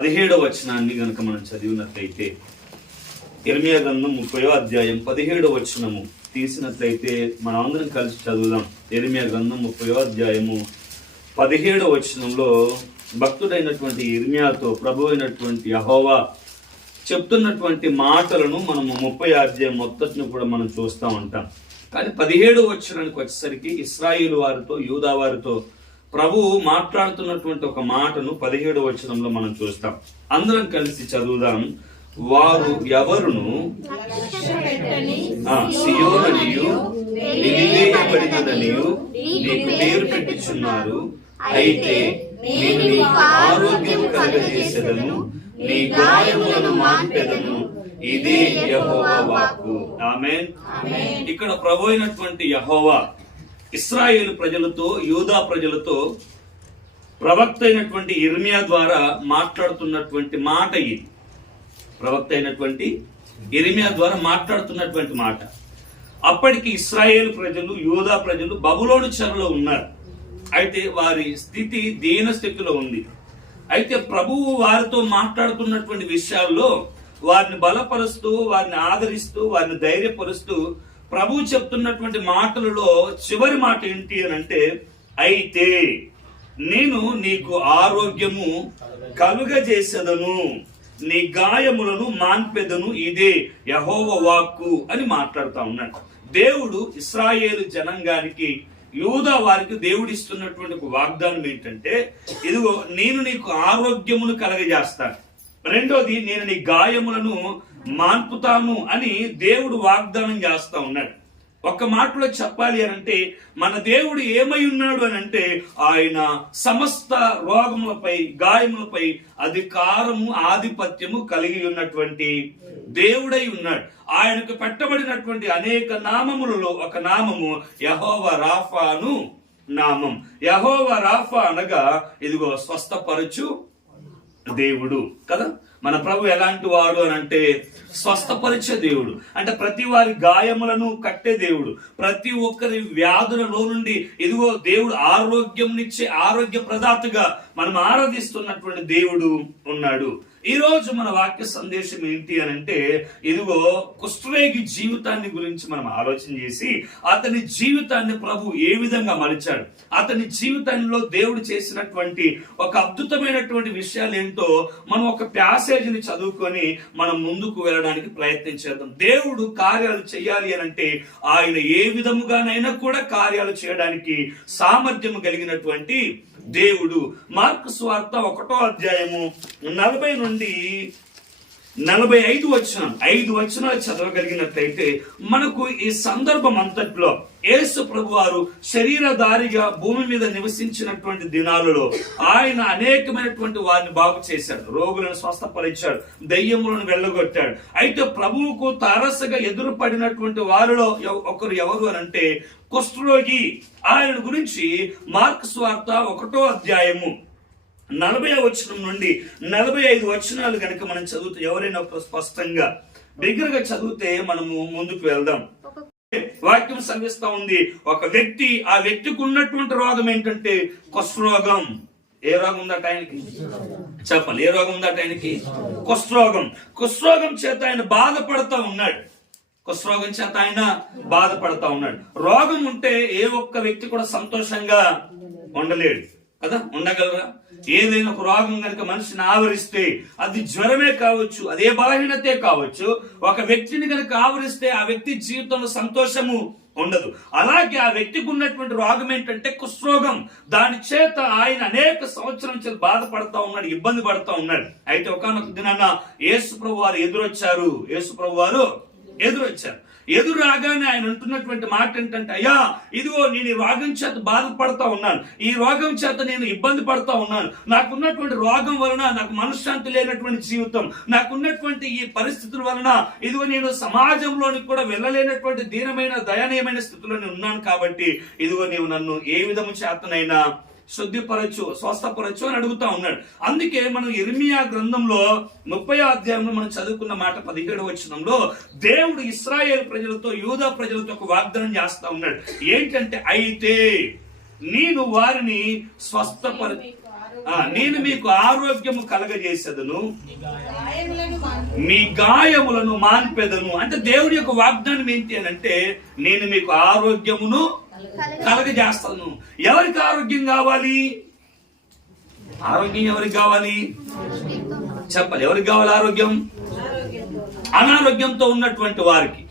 17వ వచనాన్ని గనుక మనం చదివినట్లయితే, యిర్మీయా గ్రంథం 30వ అధ్యాయం 17వ వచనము తీసినట్లయితే మనం అందరం కలిసి చదువుదాం. యిర్మీయా గ్రంథం 30వ అధ్యాయము 17వ వచనంలో భక్తుడైనటువంటి యిర్మీయాతో ప్రభు అయినటువంటి యెహోవా చెప్తున్నటువంటి మాటలను మనము 30వ అధ్యాయం మొత్తటిని కూడా మనం చూస్తూ ఉంటాం. కానీ 17వ వచనానికి వచ్చేసరికి ఇశ్రాయేలు వారితో, యూదా వారితో ప్రభువు మాట్లాడుతున్నటువంటి ఒక మాటను 17వ వచనంలో మనం చూస్తాం. అందరం కలిసి చదువుదాం. వారు ఎవరును సియోననియు నిలివేయబడినదనియు నీకు పేరు పెట్టుచున్నారు. అయితే నేను నీకు ఆరోగ్యం కలుగజేసేదను, నీ గాయములను మాన్పెదను. ఇదే యెహోవా వాక్కు. ఆమేన్. ఇక్కడ ప్రభు అయినటువంటి యెహోవా ఇశ్రాయేలు ప్రజలతో, యూదా ప్రజలతో ప్రవక్త అయినటువంటి యిర్మీయా ద్వారా మాట్లాడుతున్నటువంటి మాట ఇది. ప్రవక్త అయినటువంటి యిర్మీయా ద్వారా మాట్లాడుతున్నటువంటి మాట. అప్పటికి ఇశ్రాయేలు ప్రజలు, యూదా ప్రజలు బబులోను చెరలో ఉన్నారు. అయితే వారి స్థితి దీన స్థితిలో ఉంది. అయితే ప్రభువు వారితో మాట్లాడుతున్నటువంటి విషయాల్లో వారిని బలపరుస్తూ, వారిని ఆదరిస్తూ, వారిని ధైర్యపరుస్తూ ప్రభు చెప్తున్నటువంటి మాటలలో చివరి మాట ఏంటి అని అంటే, అయితే నేను నీకు ఆరోగ్యము కలుగజేసేదను, నీ గాయములను మాన్పెదను. ఇదే యెహోవా వాక్కు అని మాట్లాడుతా ఉన్నాడు. దేవుడు ఇశ్రాయేలు జనాంగానికి, యూదా వారికి దేవుడు ఇస్తున్నటువంటి ఒక వాగ్దానం ఏంటంటే, ఇదిగో నేను నీకు ఆరోగ్యమును కలగజేస్తాను, రెండోది నేను నీ గాయములను మాన్పుతాను అని దేవుడు వాగ్దానం చేస్తా ఉన్నాడు. ఒక్క మాటలో చెప్పాలి అని అంటే, మన దేవుడు ఏమై ఉన్నాడు అని అంటే, ఆయన సమస్త రోగములపై, గాయములపై అధికారము, ఆధిపత్యము కలిగి ఉన్నటువంటి దేవుడై ఉన్నాడు. ఆయనకు పెట్టబడినటువంటి అనేక నామములలో ఒక నామము యెహోవా రాఫా అను నామం. యెహోవా రాఫా అనగా ఇదిగో స్వస్థపరచు దేవుడు కదా. మన ప్రభు ఎలాంటి వాడు అని అంటే స్వస్థపరిచే దేవుడు. అంటే ప్రతి వారి గాయములను కట్టే దేవుడు, ప్రతి ఒక్కరి వ్యాధులలో నుండి ఇదిగో దేవుడు ఆరోగ్యంనిచ్చే ఆరోగ్య ప్రదాతగా మనం ఆరాధిస్తున్నటువంటి దేవుడు ఉన్నాడు. ఈ రోజు మన వాక్య సందేశం ఏంటి అని అంటే, ఇదిగో కుష్ఠరోగి జీవితాన్ని గురించి మనం ఆలోచన చేసి, అతని జీవితాన్ని ప్రభు ఏ విధంగా మలిచాడు, అతని జీవితంలో దేవుడు చేసినటువంటి ఒక అద్భుతమైనటువంటి విషయాలు ఏంటో మనం ఒక ప్యాసేజీని చదువుకొని మనం ముందుకు వెళ్ళడానికి ప్రయత్నం చేద్దాం. దేవుడు కార్యాలు చేయాలి అని అంటే ఆయన ఏ విధముగానైనా కూడా కార్యాలు చేయడానికి సామర్థ్యం కలిగినటువంటి దేవుడు. మార్కు సువార్త 1వ అధ్యాయము 40 నుండి 45 వచనం, 5 వచనాలు చదవగలిగినట్లయితే మనకు ఈ సందర్భం అంతట్లో యేసు ప్రభు వారు శరీరధారిగా భూమి మీద నివసించినటువంటి దినాలలో ఆయన అనేకమైనటువంటి వారిని బాగు చేశాడు, రోగులను స్వస్థపరిచాడు, దయ్యములను వెళ్ళగొట్టాడు. అయితే ప్రభువుకు తరసగా ఎదురుపడినటువంటి వారిలో ఒకరు ఎవరు అని అంటే కుష్ఠరోగి. ఆయన గురించి మార్కు సువార్త 1వ అధ్యాయము 40వ వచనం నుండి 45 వచనాలు కనుక మనం చదివితే, ఎవరైనా ఒక స్పష్టంగా బిగ్గరగా చదివితే మనము ముందుకు వెళ్దాం. వాక్యం సంధిస్తా ఉంది, ఒక వ్యక్తి, ఆ వ్యక్తికి ఉన్నటువంటి రోగం ఏంటంటే కుష్ఠరోగం. ఏ రోగం ఉందట ఆయనకి? చెప్పాలి, ఏ రోగం ఉందట ఆయనకి? కుష్ఠరోగం. కుష్ఠరోగం చేత ఆయన బాధపడతా ఉన్నాడు. కుష్ఠరోగం చేత ఆయన బాధపడతా ఉన్నాడు. రోగం ఉంటే ఏ ఒక్క వ్యక్తి కూడా సంతోషంగా ఉండలేడు కదా. ఉండగలరా? ఏదైనా ఒక రోగం కనుక మనిషిని ఆవరిస్తే, అది జ్వరమే కావచ్చు, అదే బలహీనతే కావచ్చు, ఒక వ్యక్తిని కనుక ఆవరిస్తే ఆ వ్యక్తి జీవితంలో సంతోషము ఉండదు. అలాగే ఆ వ్యక్తికి ఉన్నటువంటి రోగం ఏంటంటే కుష్ఠరోగం. దాని చేత ఆయన అనేక సంవత్సరం చేత బాధపడతా ఉన్నాడు, ఇబ్బంది పడతా ఉన్నాడు. అయితే ఒకానొక దినాన యేసు ప్రభు వారు ఎదురొచ్చారు. యేసు ప్రభు వారు ఎదురొచ్చారు. ఎదురు రాగానే ఆయన అంటున్నటువంటి మాట ఏంటంటే, అయ్యా ఇదిగో నేను ఈ రోగం చేత బాధపడతా ఉన్నాను, ఈ రోగం చేత నేను ఇబ్బంది పడతా ఉన్నాను, నాకున్నటువంటి రోగం వలన నాకు మనశ్శాంతి లేనటువంటి జీవితం, నాకున్నటువంటి ఈ పరిస్థితుల వలన ఇదిగో నేను సమాజంలోనికి కూడా వెళ్ళలేనటువంటి దీనమైన దయనీయమైన స్థితిలో నేను ఉన్నాను. కాబట్టి ఇదిగో నీవు నన్ను ఏ విధము చేతనైనా శుద్ధిపరచు, స్వస్థపరచు అని అడుగుతా ఉన్నాడు. అందుకే మనం యిర్మీయా గ్రంథంలో 30వ అధ్యాయంలో మనం చదువుకున్న మాట 17వ వచనంలో దేవుడు ఇశ్రాయేలు ప్రజలతో, యూదా ప్రజలతో ఒక వాగ్దానం చేస్తా ఉన్నాడు. ఏంటంటే, అయితే నేను వారిని నేను మీకు ఆరోగ్యము కలగజేసేదను, మీ గాయములను మాన్పెదను. అంటే దేవుడి యొక్క వాగ్దానం ఏంటి అని అంటే, నేను మీకు ఆరోగ్యమును కలగజేస్తాను. ఎవరికి ఆరోగ్యం కావాలి? ఆరోగ్యం ఎవరికి కావాలి చెప్పాలి. ఎవరికి కావాలి ఆరోగ్యం? అనారోగ్యంతో ఉన్నటువంటి వారికి.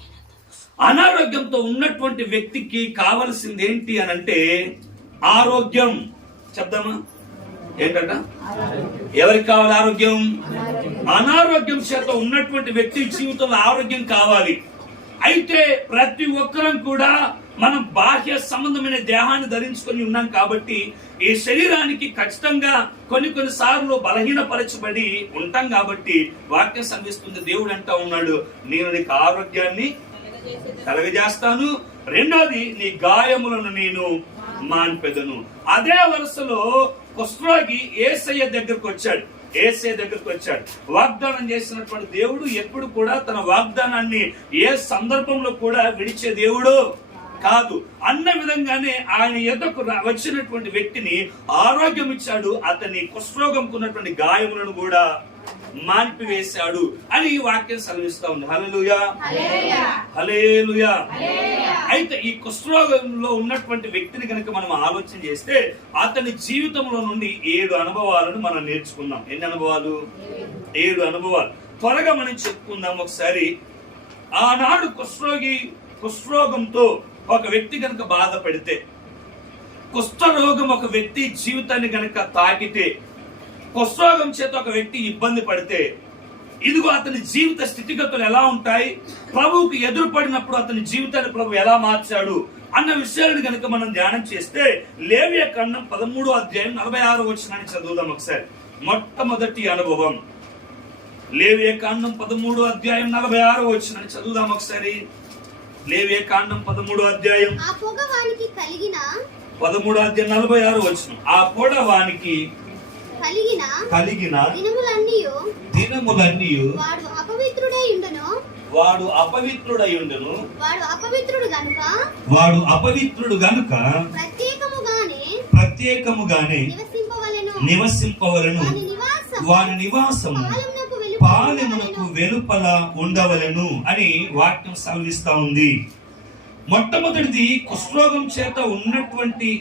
అనారోగ్యంతో ఉన్నటువంటి వ్యక్తికి కావలసింది ఏంటి అని అంటే ఆరోగ్యం. చెప్దామా ఏంటంట? ఎవరికి కావాలి ఆరోగ్యం? అనారోగ్యం చేత ఉన్నటువంటి వ్యక్తి జీవితంలో ఆరోగ్యం కావాలి. అయితే ప్రతి ఒక్కరం కూడా మనం బాహ్య సంబంధమైన దేహాన్ని ధరించుకొని ఉన్నాం కాబట్టి ఈ శరీరానికి ఖచ్చితంగా కొన్ని సార్లు బలహీనపరచబడి ఉంటాం కాబట్టి వాక్యం సంధిస్తుంది. దేవుడు అంటా ఉన్నాడు, నేను నీకు ఆరోగ్యాన్ని కలగజేస్తాను, రెండోది నీ గాయములను నేను మాన్పెదను. అదే వరుసలో కుష్ఠరోగి యేసయ్య దగ్గరకు వచ్చాడు. వాగ్దానం చేసినటువంటి దేవుడు ఎప్పుడు కూడా తన వాగ్దానాన్ని ఏ సందర్భంలో కూడా విడిచే దేవుడు కాదు. అన్న విధంగానే ఆయన ఎదుకు వచ్చినటువంటి వ్యక్తిని ఆరోగ్యం ఇచ్చాడు. అతని కుష్ఠరోగంకు ఉన్నటువంటి గాయములను కూడా మాన్పివేశాడు అని ఈ వాక్యం సెలవిస్తా ఉంది. హల్లెలూయా, హల్లెలూయా. అయితే ఈ కుష్ఠరోగంలో ఉన్నటువంటి వ్యక్తిని కనుక మనం ఆలోచన చేస్తే అతని జీవితంలో నుండి 7 అనుభవాలను మనం నేర్చుకుందాం. ఎన్ని అనుభవాలు? 7 అనుభవాలు. త్వరగా మనం చెప్పుకుందాం ఒకసారి. ఆనాడు కుష్ఠరోగంతో ఒక వ్యక్తి కనుక బాధపడితే, కుష్ఠరోగం ఒక వ్యక్తి జీవితాన్ని కనుక తాకితే, కుష్ఠరోగం చేత ఒక వ్యక్తి ఇబ్బంది పడితే, ఇదిగో అతని జీవిత స్థితిగతులు ఎలా ఉంటాయి, ప్రభువుకు ఎదురుపడినప్పుడు అతని జీవితాన్ని ప్రభు ఎలా మార్చాడు అన్న విషయాలను కనుక మనం ధ్యానం చేస్తే లేవియాకాండం 13వ అధ్యాయం 46వ వచనాన్ని చదువుదాం ఒకసారి. మొట్టమొదటి అనుభవం లేవియాకాండం 13వ అధ్యాయం 46వ వచనాన్ని చదువుదాం ఒకసారి. లేవియాకాండం 13వ అధ్యాయం 13వ అధ్యాయం 46వ వచనం. ఆ పొడ వానికి కలిగిన దినములన్నీయు వాడు అపవిత్రుడయుండును వాడు అపవిత్రుడు గనుక ప్రత్యేకముగానే నివసింపవలను వారి నివాసము పాలెమునకు వెలుపల ఉండవలను అని వాక్యం సెలవిస్తా ఉంది. మొట్టమొదటిది కుష్ఠరోగం చేత ఉన్నటువంటి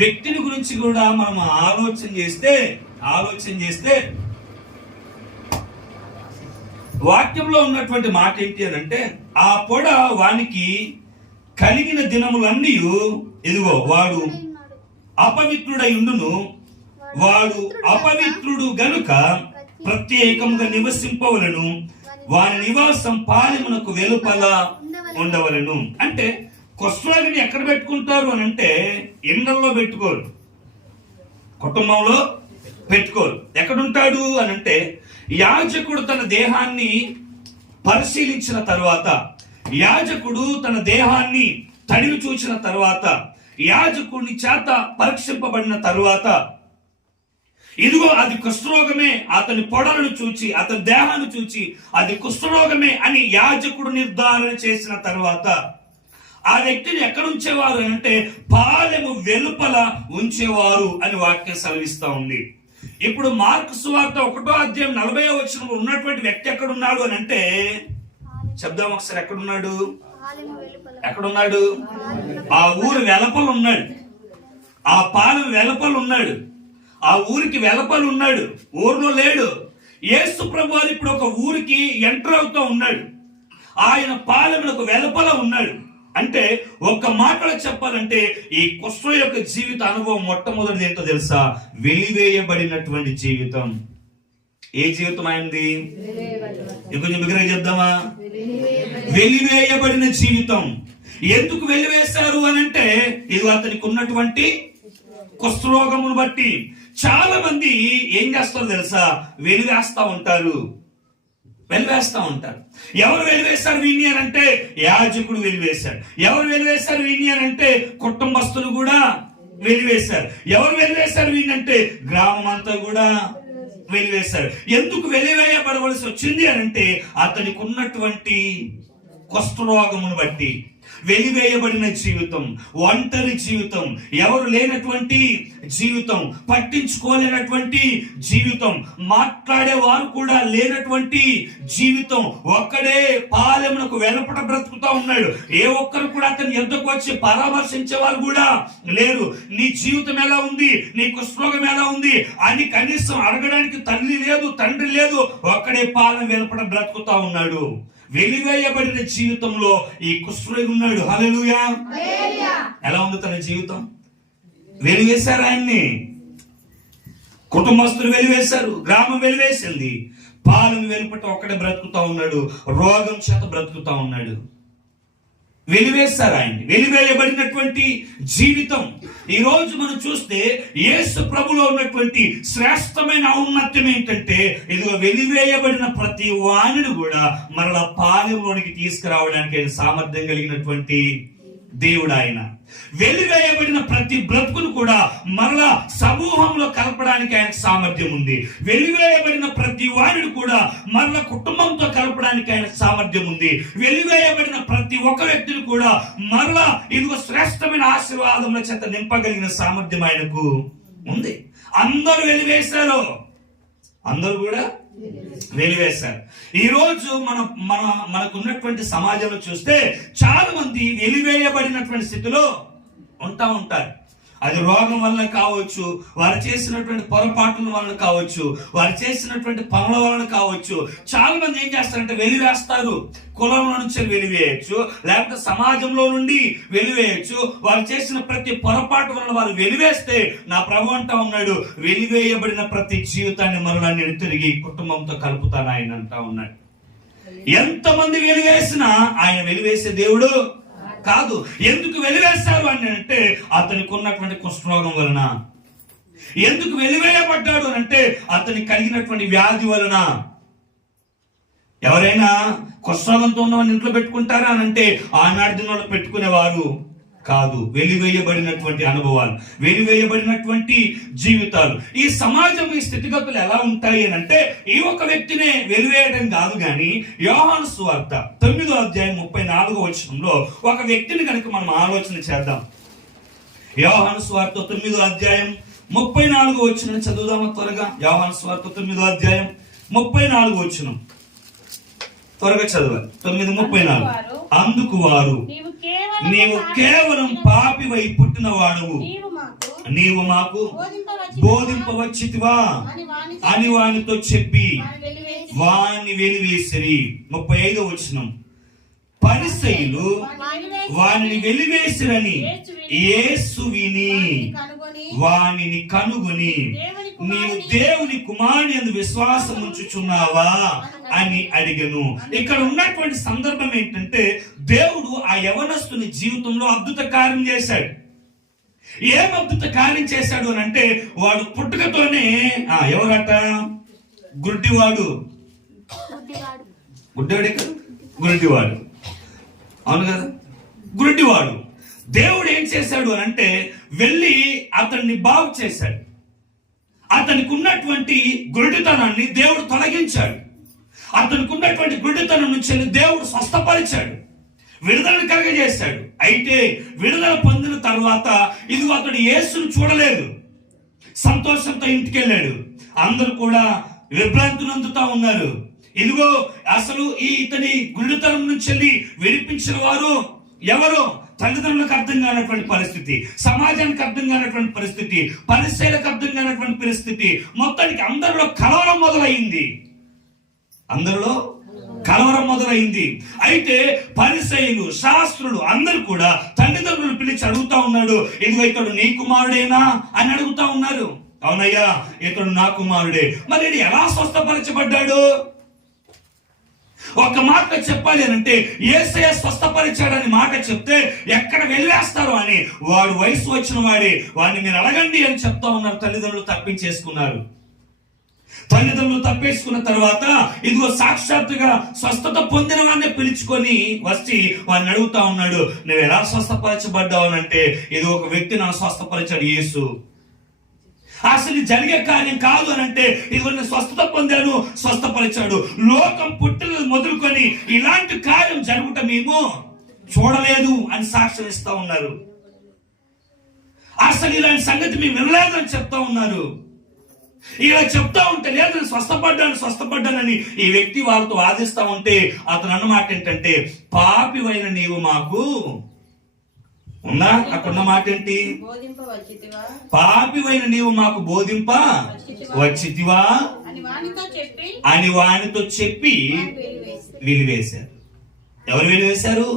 వ్యక్తిని గురించి కూడా మనం ఆలోచన చేస్తే వాక్యంలో ఉన్నటువంటి మాట ఏంటి అని అంటే, ఆ పొడ వానికి కలిగిన దినములన్నీ ఇదిగో వాడు అపవిత్రుడై ఉండును వాడు అపవిత్రుడు గనుక ప్రత్యేకముగా నివసింపవలను వారి నివాసం పాలెమునకు వెలుపల ఉండవలను. అంటే కుష్ఠరోగిని ఎక్కడ పెట్టుకుంటారు అని అంటే ఇళ్లలో పెట్టుకోరు, కుటుంబంలో పెట్టుకోరు. ఎక్కడుంటాడు అని అంటే యాజకుడు తన దేహాన్ని పరిశీలించిన తర్వాత, యాజకుడు తన దేహాన్ని తడివి చూసిన తర్వాత, యాజకుడిని చేత పరీక్షింపబడిన తరువాత ఇదిగో అది కుష్ఠరోగమే, అతని పొడలను చూచి అతని దేహాన్ని చూచి అది కుష్ఠరోగమే అని యాజకుడు నిర్ధారణ చేసిన తర్వాత ఆ వ్యక్తిని ఎక్కడ ఉంచేవారు అంటే పాలెము వెలుపల ఉంచేవారు అని వాక్యం సెలవిస్తా ఉంది. ఇప్పుడు మార్కు సువార్త 1వ అధ్యాయం 40వ వచనంలో ఉన్నటువంటి వ్యక్తి ఎక్కడున్నాడు అని అంటే చెప్దాం ఒకసారి. ఎక్కడున్నాడు? ఆ ఊరు వెలపలు ఉన్నాడు, ఆ పాలెం వెలపలు ఉన్నాడు, ఆ ఊరికి వెలపలు ఉన్నాడు, ఊరిలో లేడు. యేసు ప్రభువారు ఇప్పుడు ఒక ఊరికి ఎంటర్ అవుతూ ఉన్నాడు, ఆయన పాలెములకు వెలపల ఉన్నాడు. అంటే ఒక్క మాటలో చెప్పాలంటే ఈ కుష్ఠ యొక్క జీవిత అనుభవం మొట్టమొదటిది ఏంటో తెలుసా? వెలివేయబడినటువంటి జీవితం. ఏ జీవితం అయింది? కొంచెం బిగ్గరగా చెప్దామా? వెలివేయబడిన జీవితం. ఎందుకు వెలివేశారు అని అంటే ఇది అతనికి ఉన్నటువంటి కుష్ఠరోగమును బట్టి. చాలా మంది ఏం చేస్తారో తెలుసా? వెలివేస్తా ఉంటారు. ఎవరు వెలివేశారు వీణ్ణి అని అంటే యాజకుడు వెలివేశాడు. ఎవరు వెలివేశారు వీణ్ణి అని అంటే కుటుంబస్తులు కూడా వెలివేశారు. ఎవరు వెలివేశారు వీణ్ణి అంటే గ్రామం అంతా కూడా వెలివేశారు. ఎందుకు వెలివేయబడవలసి వచ్చింది అని అంటే అతనికి ఉన్నటువంటి కుష్ఠరోగమును బట్టి. వెలివేయబడిన జీవితం, ఒంటరి జీవితం, ఎవరు లేనటువంటి జీవితం, పట్టించుకోలేనటువంటి జీవితం, మాట్లాడేవారు కూడా లేనటువంటి జీవితం, ఒక్కడే పాలెమునకు వెలుపట బ్రతుకుతా ఉన్నాడు. ఏ ఒక్కరు కూడా అతని ఎద్దకు వచ్చి పరామర్శించే వారు కూడా లేరు. నీ జీవితం ఎలా ఉంది, నీ కుష్ఠరోగం ఎలా ఉంది అని కనీసం అడగడానికి తల్లి లేదు, తండ్రి లేదు. ఒక్కడే పాలెం వెలుపట బ్రతుకుతా ఉన్నాడు. వెలివేయబడిన జీవితంలో ఈ కుష్ఠరోగి ఉన్నాడు. హల్లెలూయా. ఎలా ఉంది తన జీవితం? వెలివేశారు ఆయన్ని, కుటుంబస్తులు వెలివేశారు, గ్రామం వెలివేసింది. పాలెం వెలుపట ఒక్కడే బ్రతుకుతా ఉన్నాడు, రోగం చేత బ్రతుకుతా ఉన్నాడు. వెలివేశారు ఆయన్ని. వెలివేయబడినటువంటి జీవితం. ఈ రోజు మనం చూస్తే యేసు ప్రభులో ఉన్నటువంటి శ్రేష్టమైన ఔన్నత్యం ఏంటంటే, ఇదిగో వెలివేయబడిన ప్రతి వాణిని కూడా మరలా పాలెంలోనికి తీసుకురావడానికి ఆయన సామర్థ్యం కలిగినటువంటి దేవుడు ఆయన. వెలివేయబడిన ప్రతి బ్రతుకును కూడా మరలా సమూహంలో కలపడానికి ఆయనకు సామర్థ్యం ఉంది. వెలివేయబడిన ప్రతి వాడిని కూడా మరలా కుటుంబంతో కలపడానికి ఆయన సామర్థ్యం ఉంది. వెలివేయబడిన ప్రతి ఒక్క వ్యక్తిని కూడా మరలా ఇదిగో శ్రేష్టమైన ఆశీర్వాదముల చేత నింపగలిగిన సామర్థ్యం ఆయనకు ఉంది. అందరూ వెలివేశారు, అందరూ కూడా వెలివేశారు. ఈ రోజు మనకున్నటువంటి సమాజంలో చూస్తే చాలా మంది వెలివేయబడినటువంటి స్థితిలో ఉంటారు. అది రోగం వలన కావచ్చు, వారు చేసినటువంటి పొరపాట్ల వలన కావచ్చు, వారు చేసినటువంటి పనుల వలన కావచ్చు. చాలా మంది ఏం చేస్తారంటే వెలివేస్తారు. కులంలో నుంచి వెలివేయచ్చు, లేకపోతే సమాజంలో నుండి వెలివేయచ్చు. వారు చేసిన ప్రతి పొరపాటు వలన వారు వెలివేస్తే, నా ప్రభు అంటా ఉన్నాడు, వెలివేయబడిన ప్రతి జీవితాన్ని మరలా నేను తిరిగి కుటుంబంతో కలుపుతాను ఆయన అంటా ఉన్నాడు. ఎంతమంది వెలివేసినా ఆయన వెలివేసే దేవుడు కాదు. ఎందుకు వెలివేశారు అని అంటే, అతనికి ఉన్నటువంటి కుష్ఠరోగం వలన. ఎందుకు వెలివేయబడ్డాడు అని అంటే, అతనికి కలిగినటువంటి వ్యాధి వలన. ఎవరైనా కుష్ఠరోగంతో ఉన్నవాడిని ఇంట్లో పెట్టుకుంటారా అని అంటే, ఆనాటి దినాల్లో పెట్టుకునేవారు కాదు. వెలివేయబడినటువంటి అనుభవాలు, వెలివేయబడినటువంటి జీవితాలు. ఈ సమాజం ఈ స్థితిగతులు ఎలా ఉంటాయి అని అంటే, ఈ ఒక వ్యక్తినే వెలివేయడం కాదు కానీ, యోహాను సువార్త 9వ అధ్యాయం 34వ వచనంలో ఒక వ్యక్తిని కనుక మనం ఆలోచన చేద్దాం. యోహాను సువార్త 9వ అధ్యాయం 34వ వచనం చదువుదామా త్వరగా. యోహాను సువార్త 9వ అధ్యాయం 34వ వచనం త్వరగా చదవాలి. 9:34. అందుకు వారు, నీవు కేవలం పాపివై పుట్టిన వాడవు, నీవు మాకు బోధింపవచ్చితివా అని వానితో చెప్పి వాని వెలివేసిరి. 35వ వచనం. పరిసయ్యులు వానిని వెలివేసిరని యేసు విని వానిని కనుగొని, నీవు దేవుని కుమారుని యందు విశ్వాసం ఉంచుచున్నావా అని అడిగను. ఇక్కడ ఉన్నటువంటి సందర్భం ఏంటంటే, దేవుడు ఆ యవనస్తుని జీవితంలో అద్భుత కార్యం చేశాడు. ఏం అద్భుత కార్యం చేశాడు అని అంటే, వాడు పుట్టుకతోనే ఎవరట? గుడ్డివాడు. గుడ్డివాడు, అవును కదా, గుడ్డివాడు. దేవుడు ఏం చేశాడు అని అంటే, వెళ్ళి అతన్ని బాగు చేశాడు. అతనికి ఉన్నటువంటి గుడ్డితనాన్ని దేవుడు తొలగించాడు. అతనికి ఉన్నటువంటి గుడ్డితనం నుంచి దేవుడు స్వస్థపరిచాడు, విడుదల కలగజేశాడు. అయితే విడుదల పొందిన తర్వాత ఇదిగో అతడు యేసును చూడలేదు, సంతోషంతో ఇంటికి వెళ్ళాడు. అందరూ కూడా విభ్రాంతి నందుతా ఉన్నారు. ఇదిగో అసలు ఇతని గుడ్డితనం నుంచి విడిపించిన వారు ఎవరు? తల్లిదండ్రులకు అర్థం కానటువంటి పరిస్థితి, సమాజానికి అర్థం కానటువంటి పరిస్థితి, పరిచయాలకు అర్థం కానటువంటి పరిస్థితి. మొత్తానికి అందరిలో కలవరం మొదలైంది. అందరిలో కలవరం మొదలైంది. అయితే పరిసయ్యులు, శాస్త్రులు అందరూ కూడా తల్లిదండ్రులు పిలిచి అడుగుతా ఉన్నాడు, ఇదిగో ఇతడు నీ కుమారుడేనా అని అడుగుతా ఉన్నారు. అవునయ్యా, ఇతడు నా కుమారుడే. మరి ఇది ఎలా స్వస్థపరచబడ్డాడు? ఒక మాట చెప్పాలి అని అంటే, యేసయ్య స్వస్థపరిచాడని మాట చెప్తే ఎక్కడ వెలివేస్తారు అని, వాడు వయసు వచ్చిన వాడే, వాడిని మీరు అడగండి అని చెప్తా ఉన్నారు. తల్లిదండ్రులు తప్పించేసుకున్నారు. తల్లిదండ్రులు తప్పేసుకున్న తర్వాత ఇదిగో సాక్షాత్తుగా స్వస్థత పొందిన వాడిని పిలుచుకొని వచ్చి వాడిని అడుగుతా ఉన్నాడు, నువ్వు ఎలా స్వస్థపరచబడ్డావు అంటే, ఇది ఒక వ్యక్తి నన్ను స్వస్థపరిచాడు, యేసు. అసలు జరిగే కార్యం కాదు అని అంటే, ఇదిగో స్వస్థత పొందాను, స్వస్థపరిచాడు. లోకం పుట్టిన మొదలుకొని ఇలాంటి కార్యం జరుగుట మేము చూడలేదు అని సాక్ష్యం ఇస్తా ఉన్నారు. అసలు ఇలాంటి సంగతి మేము వినలేదు అని చెప్తా ఉన్నారు. ఇలా చెప్తా ఉంటే లేదు నేను స్వస్థపడ్డానని ఈ వ్యక్తి వాళ్ళతో వాదిస్తా ఉంటే అతను అన్నమాట ఏంటంటే, పాపివైన నీవు మాకు ఉందా? అక్కడున్న మాట ఏంటి? పాపివైన నీవు మాకు బోధింప వచ్చితివా అని వానితో చెప్పి వెలివేశారు. ఎవరు వెలివేశారు?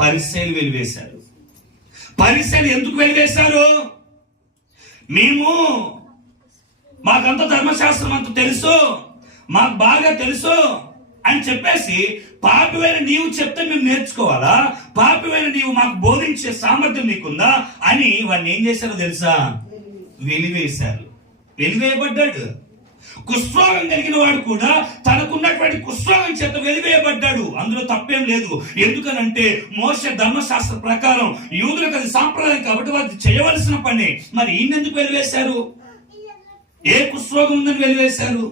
పరిసయ్యులు వెలివేశారు. పరిసయ్యులు ఎందుకు వెలివేశారు? మాకంత ధర్మశాస్త్రం అంత తెలుసు, మాకు బాగా తెలుసు అని చెప్పేసి, పాపివైన నీవు చెప్తే మేము నేర్చుకోవాలా? పాపివైన నీవు మాకు బోధించే సామర్థ్యం నీకుందా అని వాడిని ఏం చేశారో తెలుసా? వెలివేశారు. వెలివేయబడ్డాడు. కుష్ఠరోగం కలిగిన వాడు కూడా తనకున్నటువంటి కుష్ఠరోగం చేత వెలివేయబడ్డాడు. అందులో తప్పేం లేదు. ఎందుకనంటే మోషే ధర్మశాస్త్ర ప్రకారం యూదులకు అది సాంప్రదాయం కాబట్టి వారు చేయవలసిన పని. మరి ఈయన ఎందుకు వెలివేశారు? ఏ కుష్ఠరోగం ఉందని వెలివేశారు?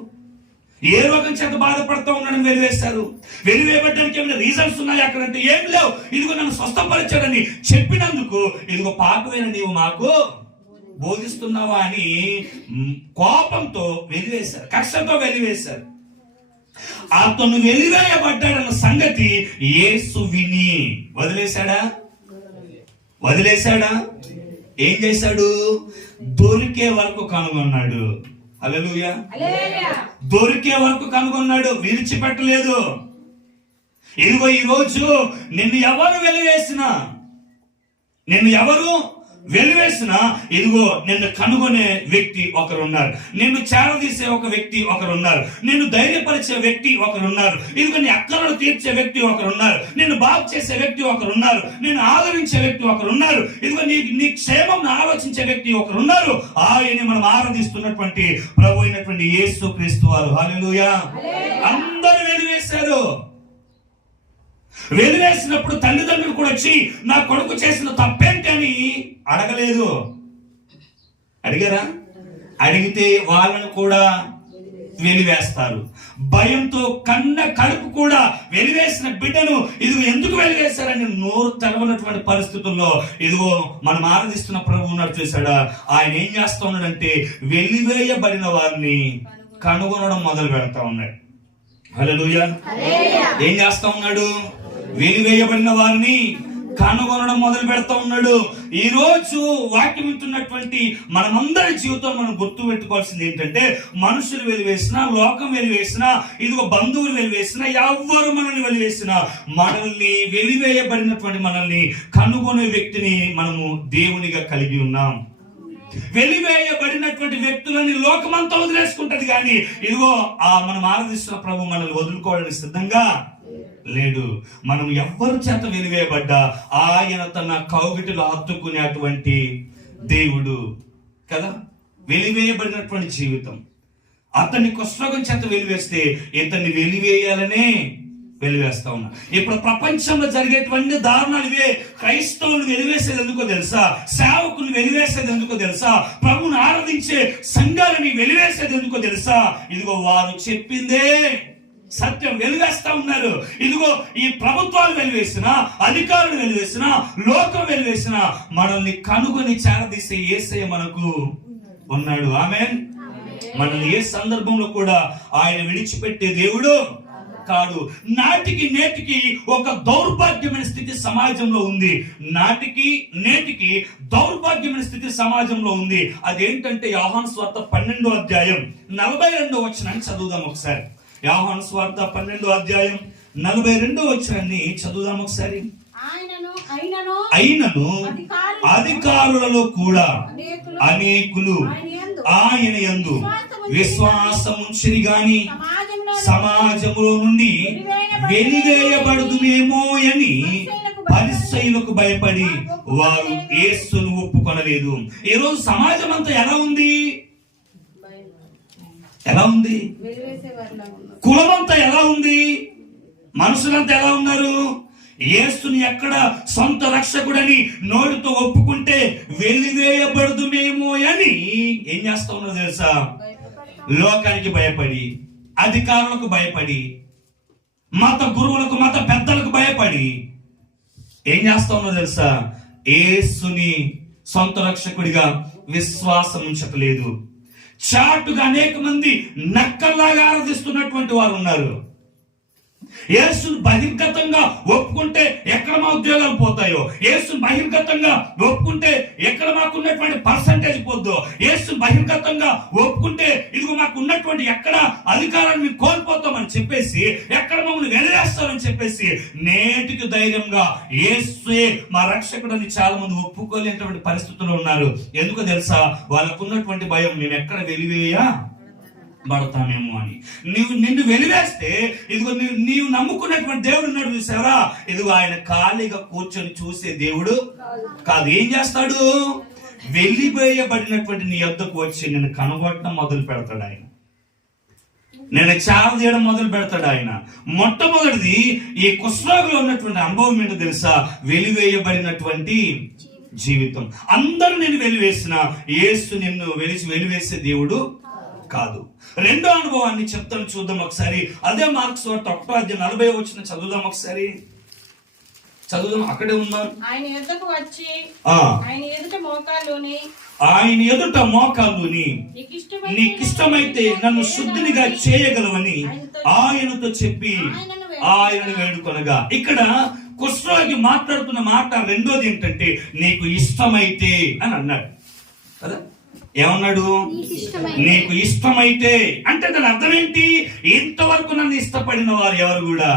ఏ రోగం చేత బాధపడుతూ ఉన్నాడని వెలివేశారు? వెలివేయబడ్డానికి ఏమైనా రీజన్స్ ఉన్నాయి అక్కడంటే ఏం లేవు. ఇదిగో నన్ను స్వస్థపరిచాడని చెప్పినందుకు ఇదిగో పాపమైన నీవు మాకు బోధిస్తున్నావా అని కోపంతో వెలివేశారు, కక్షతో వెలివేశారు. అతను వెలివేయబడ్డాడన్న సంగతి యేసు విని వదిలేశాడా? ఏం చేశాడు? దొరికే వరకు కనుగొన్నాడు. హల్లెలూయా. దొరికే వరకు కనుగొన్నాడు, విడిచిపెట్టలేదు. ఇదిగో ఈ రోజు నిన్ను ఎవరు వెలివేసినా ఇదిగో నిన్ను కనుగొనే వ్యక్తి ఒకరున్నారు, నిన్ను చేరదీసే ఒక వ్యక్తి ఒకరున్నారు, నిన్ను ధైర్యపరిచే వ్యక్తి ఒకరున్నారు, ఇదిగో నీ అక్కలను తీర్చే వ్యక్తి ఒకరున్నారు, నిన్ను బాగు చేసే వ్యక్తి ఒకరున్నారు, నిన్ను ఆదరించే వ్యక్తి ఒకరున్నారు, ఇదిగో నీ క్షేమం ఆలోచించే వ్యక్తి ఒకరున్నారు. ఆయన్ని మనం ఆరాధిస్తున్నటువంటి ప్రభు అయినటువంటి యేసు క్రీస్తు వారు. హల్లెలూయా. అందరూ వెలివేశారు. వెలివేసినప్పుడు తల్లిదండ్రులు కూడా వచ్చి నా కొడుకు చేసిన తప్పేంటి అని అడగలేదు. అడిగారా? అడిగితే వాళ్ళను కూడా వెలివేస్తారు. భయంతో కడుపు కూడా వెలివేసిన బిడ్డను ఇదిగో ఎందుకు వెలివేశారని నోరు తెరవనటువంటి పరిస్థితుల్లో ఇదిగో మనం ఆరాధిస్తున్న ప్రభు ఉన్నాడు, చూసాడా? ఆయన ఏం చేస్తా ఉన్నాడంటే వెలివేయబడిన వారిని కనుగొనడం మొదలు పెడతా ఉన్నాడు. హల్లెలూయా. ఏం చేస్తా ఉన్నాడు? వెలివేయబడిన వారిని కనుగొనడం మొదలు పెడతా ఉన్నాడు. ఈ రోజు వాక్యం వింటున్నటువంటి మనమందరి జీవితం మనం గుర్తు పెట్టుకోవాల్సింది ఏంటంటే, మనుషులు వెలివేసినా, లోకం వెలివేసినా, ఇదిగో బంధువులు వెలివేసినా, ఎవరు మనల్ని వెలివేసినా, మనల్ని వెలివేయబడినటువంటి మనల్ని కనుగొనే వ్యక్తిని మనము దేవునిగా కలిగి ఉన్నాం. వెలివేయబడినటువంటి వ్యక్తులని లోకమంతా వదిలేసుకుంటది, కానీ ఇదిగో మనం ఆరాధిస్తున్న ప్రభు మనల్ని వదులుకోవడానికి సిద్ధంగా లేడు. మనం ఎవ్వరు చేత వెలివేయబడ్డా ఆయన తన కౌగిటిలో హత్తుకునేటువంటి దేవుడు కదా. వెలివేయబడినటువంటి జీవితం. అతన్ని కుష్ఠరోగం చేత వెలివేస్తే ఇతన్ని వెలివేయాలనే వెలివేస్తా ఉన్నా. ఇప్పుడు ప్రపంచంలో జరిగేటువంటి దారుణాలు ఇవే. క్రైస్తవులు వెలివేసేది ఎందుకో తెలుసా? సేవకులు వెలివేసేది ఎందుకో తెలుసా? ప్రభువుని ఆరాధించే సంఘాలని వెలివేసేది ఎందుకో తెలుసా? ఇదిగో వారు చెప్పిందే సత్యం వెలివేస్తా ఉన్నారు. ఇదిగో ఈ ప్రభుత్వాలు వెలివేసినా, అధికారులు వెలివేసినా, లోకం వెలివేసినా, మనల్ని కనుగొని చేరదీసే యేసయ్య మనకు ఉన్నాడు. ఆమేన్. మనల్ని ఏ సందర్భంలో కూడా ఆయన విడిచిపెట్టే దేవుడు కాడు. నాటికి నేటికి ఒక దౌర్భాగ్యమైన స్థితి సమాజంలో ఉంది. నాటికి నేటికి దౌర్భాగ్యమైన స్థితి సమాజంలో ఉంది. అదేంటంటే యోహాను సువార్త 12వ అధ్యాయం 42వ వచనాన్ని చదువుదాం ఒకసారి. యోహాను సువార్త 12వ అధ్యాయం 42వ వచనాన్ని చదువుదాం ఒకసారి. అయినను అధికారులలో కూడా అనేకులు ఆయన యందు విశ్వాసముంచిరి గాని సమాజములో నుండి వెలివేయబడుదునేమో అని పరిసయ్యులకు భయపడి వారు యేసును ఒప్పుకొనలేదు. ఈ రోజు సమాజం అంతా ఎలా ఉంది? కులమంతా ఎలా ఉంది? మనుషులంతా ఎలా ఉన్నారు? యేసుని ఎక్కడ సొంత రక్షకుడని నోటితో ఒప్పుకుంటే వెలివేయబడుదుమేమో అని ఏం చేస్తా ఉన్నారు తెలుసా? లోకానికి భయపడి, అధికారులకు భయపడి, మత గురువులకు, మత పెద్దలకు భయపడి ఏం చేస్తా ఉన్నో తెలుసా? యేసుని సొంత రక్షకుడిగా విశ్వాసం ఉంచట్లేదు. చాటుగా అనేక మంది నక్కల్లాగా ఆరాధిస్తున్నటువంటి వారు ఉన్నారు. యేసును బహిర్గతంగా ఒప్పుకుంటే ఎక్కడ మా ఉద్యోగాలు పోతాయో, యేసును బహిర్గతంగా ఒప్పుకుంటే ఎక్కడ మాకున్నటువంటి పర్సంటేజ్ పోద్దో, యేసును బహిర్గతంగా ఒప్పుకుంటే ఇదిగో మాకు ఉన్నటువంటి ఎక్కడ అధికారాన్ని మేము కోల్పోతామని చెప్పేసి, ఎక్కడ మమ్మల్ని వెలివేస్తామని చెప్పేసి నేటికి ధైర్యంగా యేసుయే మా రక్షకుడు అని చాలా మంది ఒప్పుకోలేనటువంటి పరిస్థితుల్లో ఉన్నారు. ఎందుకో తెలుసా? వాళ్ళకున్నటువంటి భయం, మేము ఎక్కడ వెలివేయా పడతామేమో అని. నిన్ను వెలివేస్తే ఇదిగో నీవు నమ్ముకున్నటువంటి దేవుడు ఉన్నాడు చూసారా, ఇదిగో ఆయన ఖాళీగా కూర్చొని చూసే దేవుడు కాదు. ఏం చేస్తాడు? వెలివేయబడినటువంటి నీ యొద్దకు వచ్చి నిన్ను కనబడటం మొదలు పెడతాడు ఆయన. నేను చావ చేయడం మొదలు పెడతాడు ఆయన. మొట్టమొదటిది ఈ కుష్ఠరోగిలో ఉన్నటువంటి అనుభవం ఏంటో తెలుసా? వెలివేయబడినటువంటి జీవితం. అందరూ నేను వెలివేసిన యేసు నిన్ను వెలివేసే దేవుడు కాదు. రెండో అనుభవాన్ని చెప్తాను, చూద్దాం ఒకసారి. అదే మార్క్స్ 1:40 చదువుదాం ఒకసారి. చదువుదాం, అక్కడే ఉన్నాను. ఆయన ఎదుట వచ్చి ఆయన ఎదుట మోకాళ్ళుని నీకిష్టమైతే నన్ను శుద్ధినిగా చేయగలవని ఆయనతో చెప్పి ఆయనను వేడుకొనగా. ఇక్కడ కుష్ఠరోగి మాట్లాడుతున్న మాట రెండోది ఏంటంటే నీకు ఇష్టమైతే అని అన్నాడు కదా. ఏమన్నాడు? నీకు ఇష్టమైతే అంటే దాని అర్థం ఏంటి? ఇంతవరకు నన్ను ఇష్టపడిన వారు ఎవరు కూడా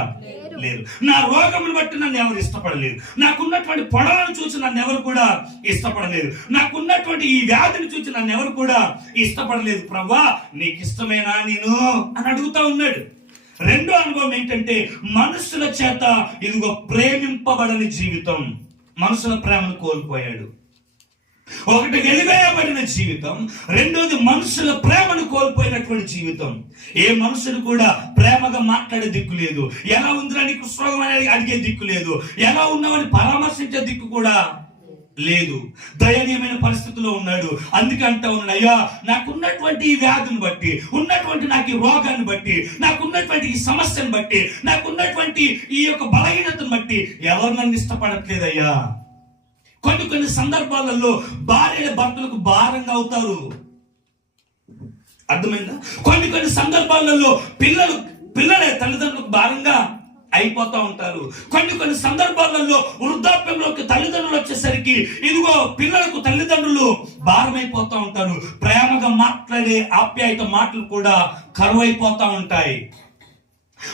లేరు. నా రోగమును బట్టి నన్ను ఎవరు ఇష్టపడలేదు. నాకున్నటువంటి పొడలను చూసి నన్ను ఎవరు కూడా ఇష్టపడలేదు. నాకున్నటువంటి ఈ వ్యాధిని చూసి నన్ను ఎవరు కూడా ఇష్టపడలేదు. ప్రభువా నీకు ఇష్టమేనా నేను అని అడుగుతా ఉన్నాడు. రెండో అనుభవం ఏంటంటే మనుషుల చేత ఇదిగో ప్రేమింపబడని జీవితం. మనుషుల ప్రేమను కోల్పోయాడు. ఒకటి వెలివేయబడిన జీవితం, రెండోది మనుషుల ప్రేమను కోల్పోయినటువంటి జీవితం. ఏ మనుషుడు కూడా ప్రేమగా మాట్లాడే దిక్కు లేదు. ఎలా ఉందిరా నీకు కుష్ఠరోగం అనేది అడిగే దిక్కు లేదు. ఎలా ఉన్నావని పరామర్శించే దిక్కు కూడా లేదు. దయనీయమైన పరిస్థితిలో ఉన్నాడు. అందుకే అంటా ఉన్నాడు, అయ్యా నాకున్నటువంటి ఈ వ్యాధిని బట్టి, ఉన్నటువంటి నాకు ఈ రోగాన్ని బట్టి, నాకున్నటువంటి ఈ సమస్యను బట్టి, నాకున్నటువంటి ఈ యొక్క బలహీనతను బట్టి ఎవరు నన్ను ఇష్టపడట్లేదయ్యా. కొన్ని సందర్భాలలో భార్య భర్తలకు భారంగా అవుతారు. అర్థమైందా? కొన్ని సందర్భాలలో పిల్లలే తల్లిదండ్రులకు భారంగా అయిపోతా ఉంటారు. కొన్ని సందర్భాలలో వృద్ధాప్యంలోకి తల్లిదండ్రులు వచ్చేసరికి ఇదిగో పిల్లలకు తల్లిదండ్రులు భారమైపోతా ఉంటారు. ప్రేమగా మాట్లాడే ఆప్యాయత మాటలు కూడా కరువైపోతా ఉంటాయి.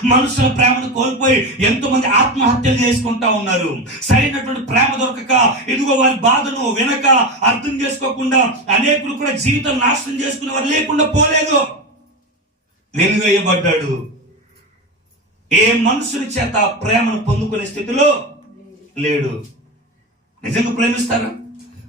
మనుషుల ప్రేమను కోల్పోయి ఎంతో మంది ఆత్మహత్యలు చేసుకుంటా ఉన్నారు. సరైనటువంటి ప్రేమ దొరకక ఇదిగో వారి బాధను వినక అర్థం చేసుకోకుండా అనేకులు కూడా జీవితం నాశనం చేసుకునే వారు లేకుండా పోలేదు. వెలివేయబడ్డాడు. ఏ మనుషుని చేత ప్రేమను పొందుకునే స్థితిలో లేడు. నిజంగా ప్రేమిస్తారా?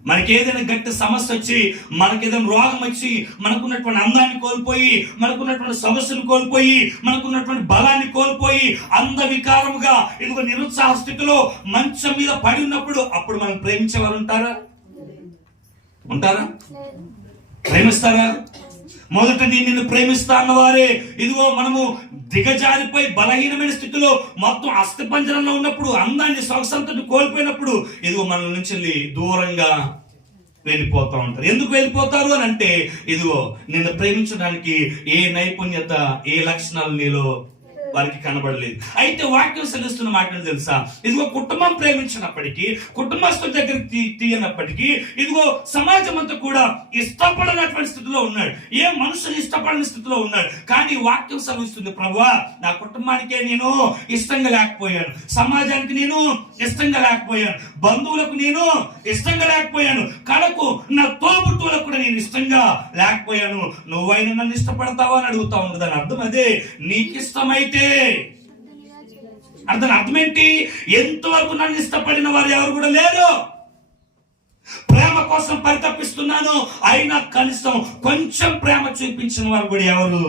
మనకి ఏదైనా గట్టి సమస్య వచ్చి, మనకేదైనా రోగం వచ్చి, మనకున్నటువంటి అందాన్ని కోల్పోయి, మనకున్నటువంటి సమస్యను కోల్పోయి, మనకున్నటువంటి బలాన్ని కోల్పోయి అందవికారముగా ఇదిగో నిరుత్సాహ స్థితిలో మంచం మీద పడి ఉన్నప్పుడు అప్పుడు మనం ప్రేమించేవారు ఉంటారా? ప్రేమిస్తారా? మొదట నిన్ను ప్రేమిస్తా అన్నవారే ఇదిగో మనము దిగజారిపోయి బలహీనమైన స్థితిలో మొత్తం అస్థిపంజరంలో ఉన్నప్పుడు, అందాన్ని సొగసంతటి కోల్పోయినప్పుడు ఇదిగో మన నుంచి దూరంగా వెళ్ళిపోతా ఉంటారు. ఎందుకు వెళ్ళిపోతారు అని అంటే ఇదిగో నిన్ను ప్రేమించడానికి ఏ నైపుణ్యత, ఏ లక్షణాలు నీలో వారికి కనబడలేదు. అయితే వాక్యం సెలవుస్తున్న మాట తెలుసా? ఇదిగో కుటుంబం ప్రేమించినప్పటికీ, కుటుంబస్తుల దగ్గరికి తీయనప్పటికీ ఇదిగో సమాజం అంతా కూడా ఇష్టపడనటువంటి స్థితిలో ఉన్నాడు. ఏ మనుషులు ఇష్టపడని స్థితిలో ఉన్నాడు. కానీ వాక్యం సెలవుస్తుంది, ప్రభువా నా కుటుంబానికే నేను ఇష్టంగా లేకపోయాను, సమాజానికి నేను ఇష్టంగా లేకపోయాను, బంధువులకు నేను ఇష్టంగా లేకపోయాను, కడకు నా తోబుట్టువులకు కూడా నేను ఇష్టంగా లేకపోయాను. నువ్వైనా నన్ను ఇష్టపడతావా అని అడుగుతా ఉంది. దాని అర్థం అదే, నీకు ఇష్టమైతే అర్థం ఏంటి? ఎంతవరకు నన్ను ఇష్టపడిన వారు ఎవరు కూడా లేరు. ప్రేమ కోసం పరితపిస్తున్నాను, అయినా కనీసం కొంచెం ప్రేమ చూపించిన వారు కూడా ఎవరు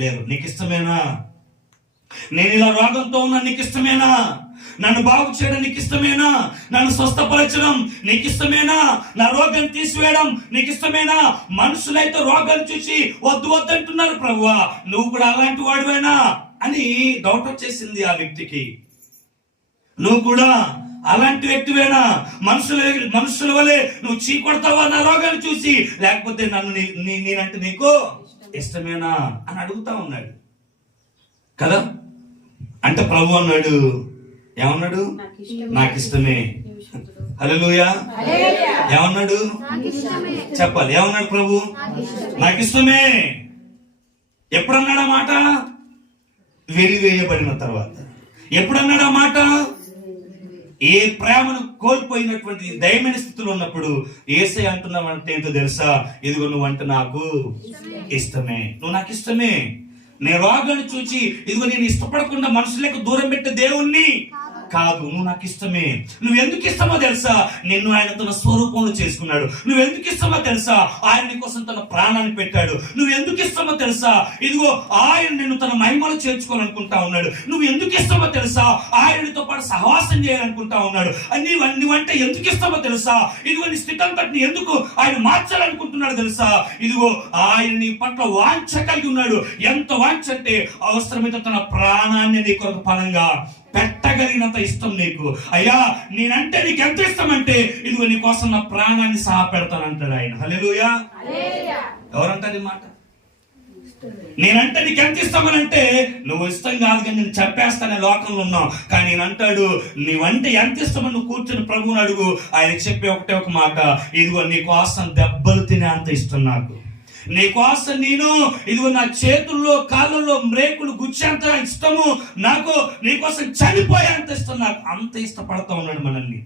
లేరు. నీకు ఇష్టమేనా? నేను ఇలా రోగంతో ఉన్నా నీకు ఇష్టమేనా? నన్ను బాగు చేయడం నీకు ఇష్టమేనా? నన్ను స్వస్థపరచడం నీకు ఇష్టమేనా? నా రోగం తీసివేయడం నీకు ఇష్టమేనా? మనుషులైతే రోగాన్ని చూసి వద్దు వద్దంటున్నారు. ప్రభువా నువ్వు కూడా అలాంటి వాడివేనా? అని డౌట్ వచ్చేసింది ఆ వ్యక్తికి. నువ్వు కూడా అలాంటి వ్యక్తివేనా? మనుషుల వలె నువ్వు చీకొడతావా నా రోగాన్ని చూసి, లేకపోతే నన్ను నేనంటే నీకు ఇష్టమేనా అని అడుగుతా ఉన్నాడు కదా. అంటే ప్రభు అన్నాడు, ఏమన్నాడు? నాకు ఇష్టమే. హల్లెలూయా. ఏమన్నాడు చెప్పాలి? ఏమన్నాడు ప్రభు? నాకు ఇష్టమే. ఎప్పుడన్నాడు ఆ మాట? వెలివేయబడిన తర్వాత. ఎప్పుడన్నాడు ఆ మాట? ఏ ప్రేమను కోల్పోయినటువంటి దయమైన స్థితిలో ఉన్నప్పుడు యేసయ్య అంటున్నావంటే ఏంటో తెలుసా? ఇదిగో నువ్వంటే నాకు ఇష్టమే, నువ్వు నాకు ఇష్టమే. నేను రోగాన్ని చూచి ఇదిగో నేను ఇష్టపడకుండా మనుషులకు దూరం పెట్టే దేవుణ్ణి కాదు, నువ్వు నాకు ఇష్టమే. నువ్వు ఎందుకు ఇష్టమో తెలుసా? నిన్ను ఆయన తన స్వరూపంలో చేసుకున్నాడు. నువ్వు ఎందుకు ఇష్టమో తెలుసా? ఆయన నీ కోసం తన ప్రాణాన్ని పెట్టాడు. నువ్వు ఎందుకు ఇష్టమో తెలుసా? ఇదిగో ఆయన నిన్ను తన మహిమలో చేర్చుకోవాలనుకుంటా ఉన్నాడు. నువ్వు ఎందుకు ఇష్టమో తెలుసా? ఆయనతో పాటు సహవాసం చేయాలనుకుంటా ఉన్నాడు. నువ్వంటే ఎందుకు ఇష్టమో తెలుసా? ఇదిగో నీ స్థితి అంతటిని ఎందుకు ఆయన మార్చాలనుకుంటున్నాడు తెలుసా? ఇదిగో ఆయన నీ పట్ల వాంఛ కలిగి ఉన్నాడు. ఎంత వాంఛ అంటే అవసరమైతే తన ప్రాణాన్ని నీ కొరకు ఫలంగా పెట్టగలిగినంత ఇష్టం నీకు. అయ్యా నేనంటే నీకు ఎంత ఇష్టం అంటే ఇదిగో నీ కోసం నా ప్రాణాన్ని సహా పెడతానంటాడు ఆయన. హల్లెలూయా. ఎవరంటారు ఈ మాట? నేనంటే నీకు ఎంత ఇష్టమనంటే నువ్వు ఇష్టం కాదు కానీ నేను చెప్పేస్తానే లోకంలో ఉన్నావు. కానీ నేనంటాడు నీవంటే ఎంత ఇష్టమని నువ్వు కూర్చొని ప్రభువుని అడుగు. ఆయన చెప్పే ఒకటే ఒక మాట, ఇదిగో నీ కోసం దెబ్బలు తినే అంత ఇష్టం నాకు. నీ కోసం నేను ఇదిగో నా చేతుల్లో కాళ్ళల్లో మ్రేకులు గుచ్చేంత ఇష్టము నాకు. నీ కోసం చనిపోయేంత ఇష్టం నాకు. అంత ఇష్టపడతా ఉన్నాడు మనల్ని.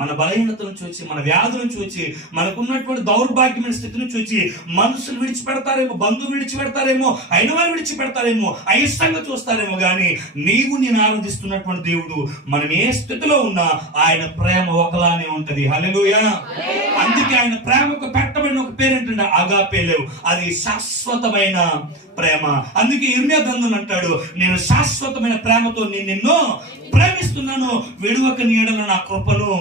మన బలహీనతను చూచి, మన వ్యాధులను చూచి, మనకున్నటువంటి దౌర్భాగ్యమైన స్థితిని చూచి మనుషులు విడిచిపెడతారేమో, బంధువులు విడిచిపెడతారేమో, అయిన వారు విడిచిపెడతారేమో, అయిష్టంగా చూస్తారేమో, కానీ నీవు నేను ఆరాధిస్తున్నటువంటి దేవుడు మనం ఏ స్థితిలో ఉన్నా ఆయన ప్రేమ ఒకలానే ఉంటది. హల్లెలూయా. అందుకే ఆయన ప్రేమకు పెట్టబడిన ఒక పేరేంటంటే అగాపే లేవు. అది శాశ్వతమైన ప్రేమ. అందుకే ఇర్మియా గ్రంథం అంటాడు, నేను శాశ్వతమైన ప్రేమతో నిన్ను ప్రేమిస్తున్నాను, విడువక నీ యెడల నా కృపను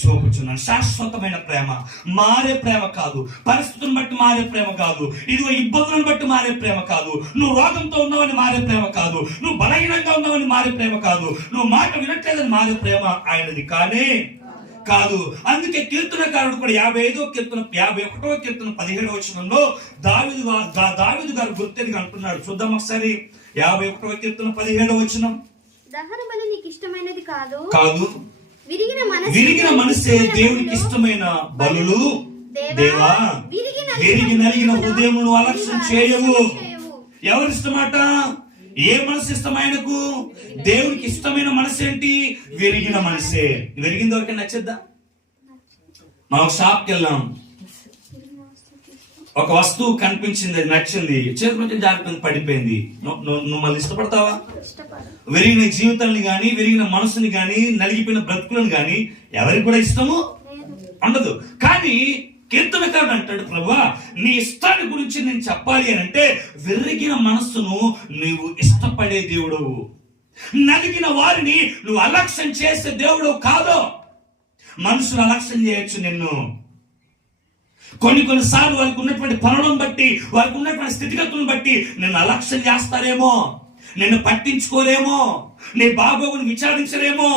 చూపుచున్నాను. శాశ్వతమైన ప్రేమ, మారే ప్రేమ కాదు. పరిస్థితులను బట్టి మారే ప్రేమ కాదు. ఇదిగో ఇబ్బందులను బట్టి మారే ప్రేమ కాదు. నువ్వు రోగంతో ఉన్నావని మారే ప్రేమ కాదు. నువ్వు బలహీనంగా ఉన్నావని మారే ప్రేమ కాదు. నువ్వు మాట వినట్లేదని మారే ప్రేమ ఆయనది కానే కాదు. అందుకే కీర్తనకారుడు కూడా 51వ కీర్తన 17వ వచనంలో దావీదు గారు గుర్తెరిగి అంటున్నాడు. చూద్దాం ఒకసారి. 51వ కీర్తన 17వ వచనం. దహన బలి నీకు ఇష్టమైనది కాదు, విరిగిన మనసే దేవునికి ఇష్టమైన బలులు. దేవా విరిగి నలిగిన హృదయమును అలక్ష్యం చేయవు. ఎవరిష్టమాట? ఏ మనసు ఇష్టం ఆయనకు? దేవునికి ఇష్టమైన మనసు ఏంటి? విరిగిన మనసే. విరిగింది వరకే నచ్చద్దా? మనం ఒక షాప్కి వెళ్ళాం, ఒక వస్తువు కనిపించింది, అది నచ్చింది, చేతి నుంచి జారిపోయింది, పడిపోయింది. నువ్వు మళ్ళీ ఇష్టపడతావా? విరిగిన జీవితాన్ని గాని, విరిగిన మనసుని గాని, నలిగిపోయిన బ్రతుకులను గాని ఎవరికి కూడా ఇష్టము ఉండదు. కానీ కీర్తనకారుడు అంటాడు, ప్రభువా నీ ఇష్టాన్ని గురించి నేను చెప్పాలి అని అంటే విరిగిన మనస్సును నువ్వు ఇష్టపడే దేవుడవు. నలిగిన వారిని నువ్వు అలక్ష్యం చేసే దేవుడు కాదు. మనుషులు అలక్ష్యం చేయొచ్చు నిన్ను. కొన్నిసార్లు వారికి ఉన్నటువంటి పనులను బట్టి, వారికి ఉన్నటువంటి స్థితిగతులను బట్టి నిన్ను అలక్ష్యం చేస్తారేమో, నిన్ను పట్టించుకోలేమో, నీ బాగోగును విచారించలేమో,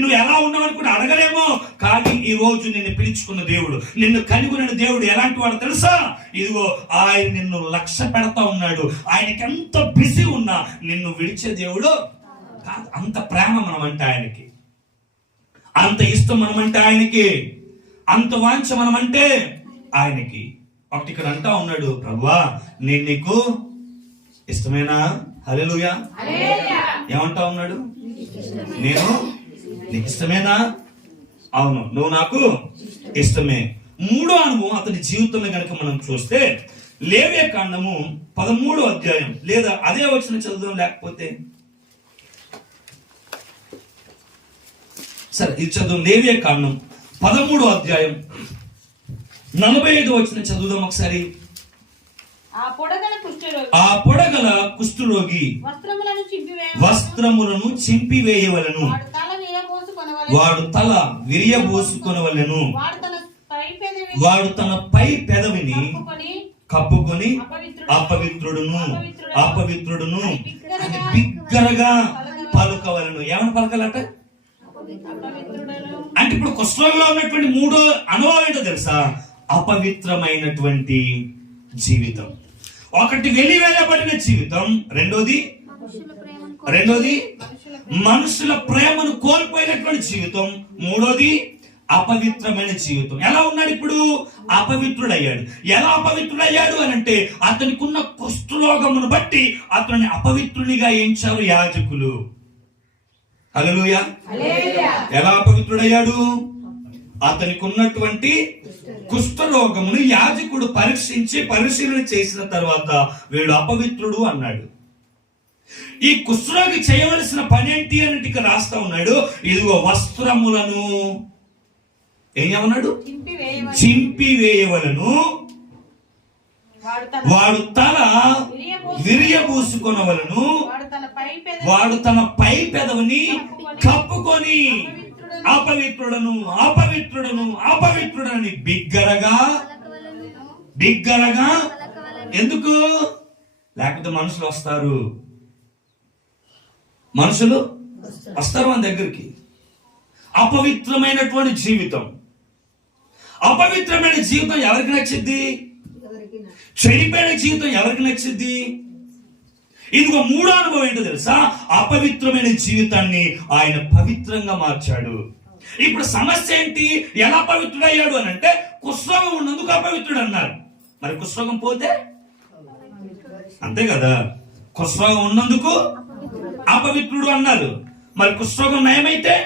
నువ్వు ఎలా ఉన్నావని కూడా అడగలేమో. కానీ ఈ రోజు నిన్ను పిలుచుకున్న దేవుడు, నిన్ను కనుగొన్న దేవుడు ఎలాంటి వాడు తెలుసా? ఇదిగో ఆయన నిన్ను లక్ష్య పెడతా ఉన్నాడు. ఆయనకి ఎంత బిజీ ఉన్నా నిన్ను విడిచే దేవుడు కాదు. అంత ప్రేమ మనమంటే ఆయనకి, అంత ఇష్టం మనమంటే ఆయనకి, అంత వాంఛ మనమంటే ఆయనకి. ఒకటి ఇక్కడ అంటా ఉన్నాడు, ప్రభువా నేను నీకు ఇష్టమేనా? హల్లెలూయా. ఏమంటా ఉన్నాడు? నేను నీకు ఇష్టమేనా? అవును, నువ్వు నాకు ఇష్టమే. మూడో అనుభవం అతని జీవితంలో కనుక మనం చూస్తే లేవియా కాండము 13వ అధ్యాయం, లేదా అదే వచనం చదువుదాం, లేకపోతే సరే ఇది చదువు. లేవియా కాండం 13వ అధ్యాయం 45వ వచనం చదువుదాం ఒకసారి. ఆ పొడగల కుష్ఠరోగి వస్త్రములను చింపివేయవలెను, వాడు తల విరియబోసుకొనవలెను, వాడు తన పై పెదవిని కప్పుకొని అపవిత్రుడును అపవిత్రుడును అని బిగ్గరగా పలుకవలను. ఏమని పలకాలట? అంటే ఇప్పుడు కుష్ఠరోగిలో ఉన్నటువంటి మూడో అనుభవం ఏంటో తెలుసా? అపవిత్రమైనటువంటి జీవితం. ఒకటి వెలివేయబడిన జీవితం, రెండోది మనుషుల ప్రేమను కోల్పోయినటువంటి జీవితం, మూడోది అపవిత్రమైన జీవితం. ఎలా ఉన్నాడు ఇప్పుడు? అపవిత్రుడయ్యాడు. ఎలా అపవిత్రుడయ్యాడు అని అంటే అతనికి ఉన్న కుష్ఠరోగమును బట్టి అతన్ని అపవిత్రునిగా ఎంచారు యాజకులు. హల్లెలూయా. ఎలా అపవిత్రుడయ్యాడు? అతనికి ఉన్నటువంటి కుష్ఠరోగమును యాజకుడు పరిశీలన చేసిన తర్వాత వీడు అపవిత్రుడు అన్నాడు. ఈ కుష్ఠరోగి చేయవలసిన పని ఏంటి అని రాస్తా ఉన్నాడు. ఇదిగో వస్త్రములను ఏమన్నాడు? చింపివేయవలను, వాడు తల విరియబూసుకొనవలను, వాడు తన పై పెదవిని కప్పుకొని అపవిత్రుడను అపవిత్రుడను అపవిత్రుడని బిగ్గరగా. ఎందుకు? లేకపోతే మనుషులు వస్తారు మన దగ్గరికి. అపవిత్రమైనటువంటి జీవితం, అపవిత్రమైన జీవితం ఎవరికి నచ్చిద్ది? చెడిపోయిన జీవితం ఎవరికి నచ్చిద్ది? ఇదిగో మూడో అనుభవం ఏంటో తెలుసా? అపవిత్రమైన జీవితాన్ని ఆయన పవిత్రంగా మార్చాడు. ఇప్పుడు సమస్య ఏంటి? ఎలా పవిత్రుడయ్యాడు అని అంటే కుష్ఠరోగం ఉన్నందుకు అపవిత్రుడు అన్నారు. మరి కుష్ఠరోగం పోతే అంతే కదా, కుష్ఠరోగం ఉన్నందుకు అపవిత్రుడు అన్నారు. మరి కుష్ఠరోగం నయమైతే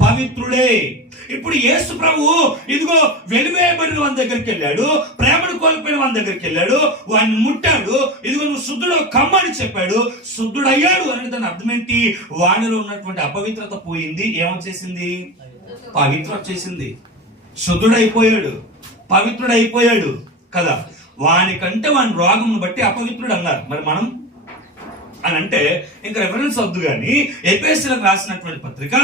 పవిత్రుడే. ఇప్పుడు యేసు ప్రభు ఇదిగో వెలివేయబడిన వాని దగ్గరికి వెళ్ళాడు, ప్రేమను కోల్పోయిన వాని దగ్గరికి వెళ్ళాడు, వాడిని ముట్టాడు. ఇదిగో నువ్వు శుద్ధుడు కమ్మని చెప్పాడు, శుద్ధుడయ్యాడు అని దాని అర్థం ఏంటి? వానిలో ఉన్నటువంటి అపవిత్రత పోయింది. ఏమొచ్చేసింది? పవిత్ర వచ్చేసింది. శుద్ధుడైపోయాడు, పవిత్రుడైపోయాడు కదా. వానికంటే వాని రోగం బట్టి అపవిత్రుడు అన్నారు. మరి మనం అని అంటే ఇంకా రెఫరెన్స్ వద్దు కానీ ఎఫెసీయులకు రాసినటువంటి పత్రిక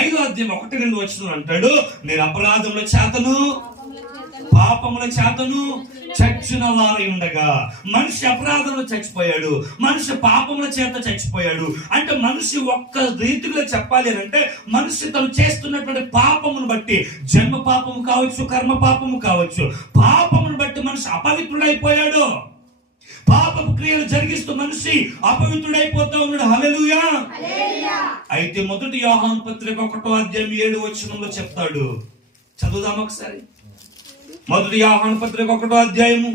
5వ అధ్యాయం 1-2 వచనం అంటాడు, నేను అపరాధముల చేతను పాపముల చేతను చచ్చిన వారై ఉండగా. మనిషి అపరాధంలో చచ్చిపోయాడు, మనిషి పాపముల చేత చచ్చిపోయాడు. అంటే మనిషి ఒక్క రీతిలో చెప్పాలి అని అంటే మనిషి తను చేస్తున్నటువంటి పాపమును బట్టి, జన్మ పాపము కావచ్చు, కర్మ పాపము కావచ్చు, పాపమును బట్టి మనిషి అపవిత్రుడైపోయాడు. పాపపు క్రియలు జరిగిస్తూ మనిషి అపవిత్రుడైపోతా ఉన్నాడు. హల్లెలూయా. అయితే మొదటి యోహాను పత్రిక 1వ అధ్యాయం 7వ వచనంలో చెప్తాడు. చదువుదాం ఒకసారి. మొదటి యోహాను పత్రిక 1వ అధ్యాయము.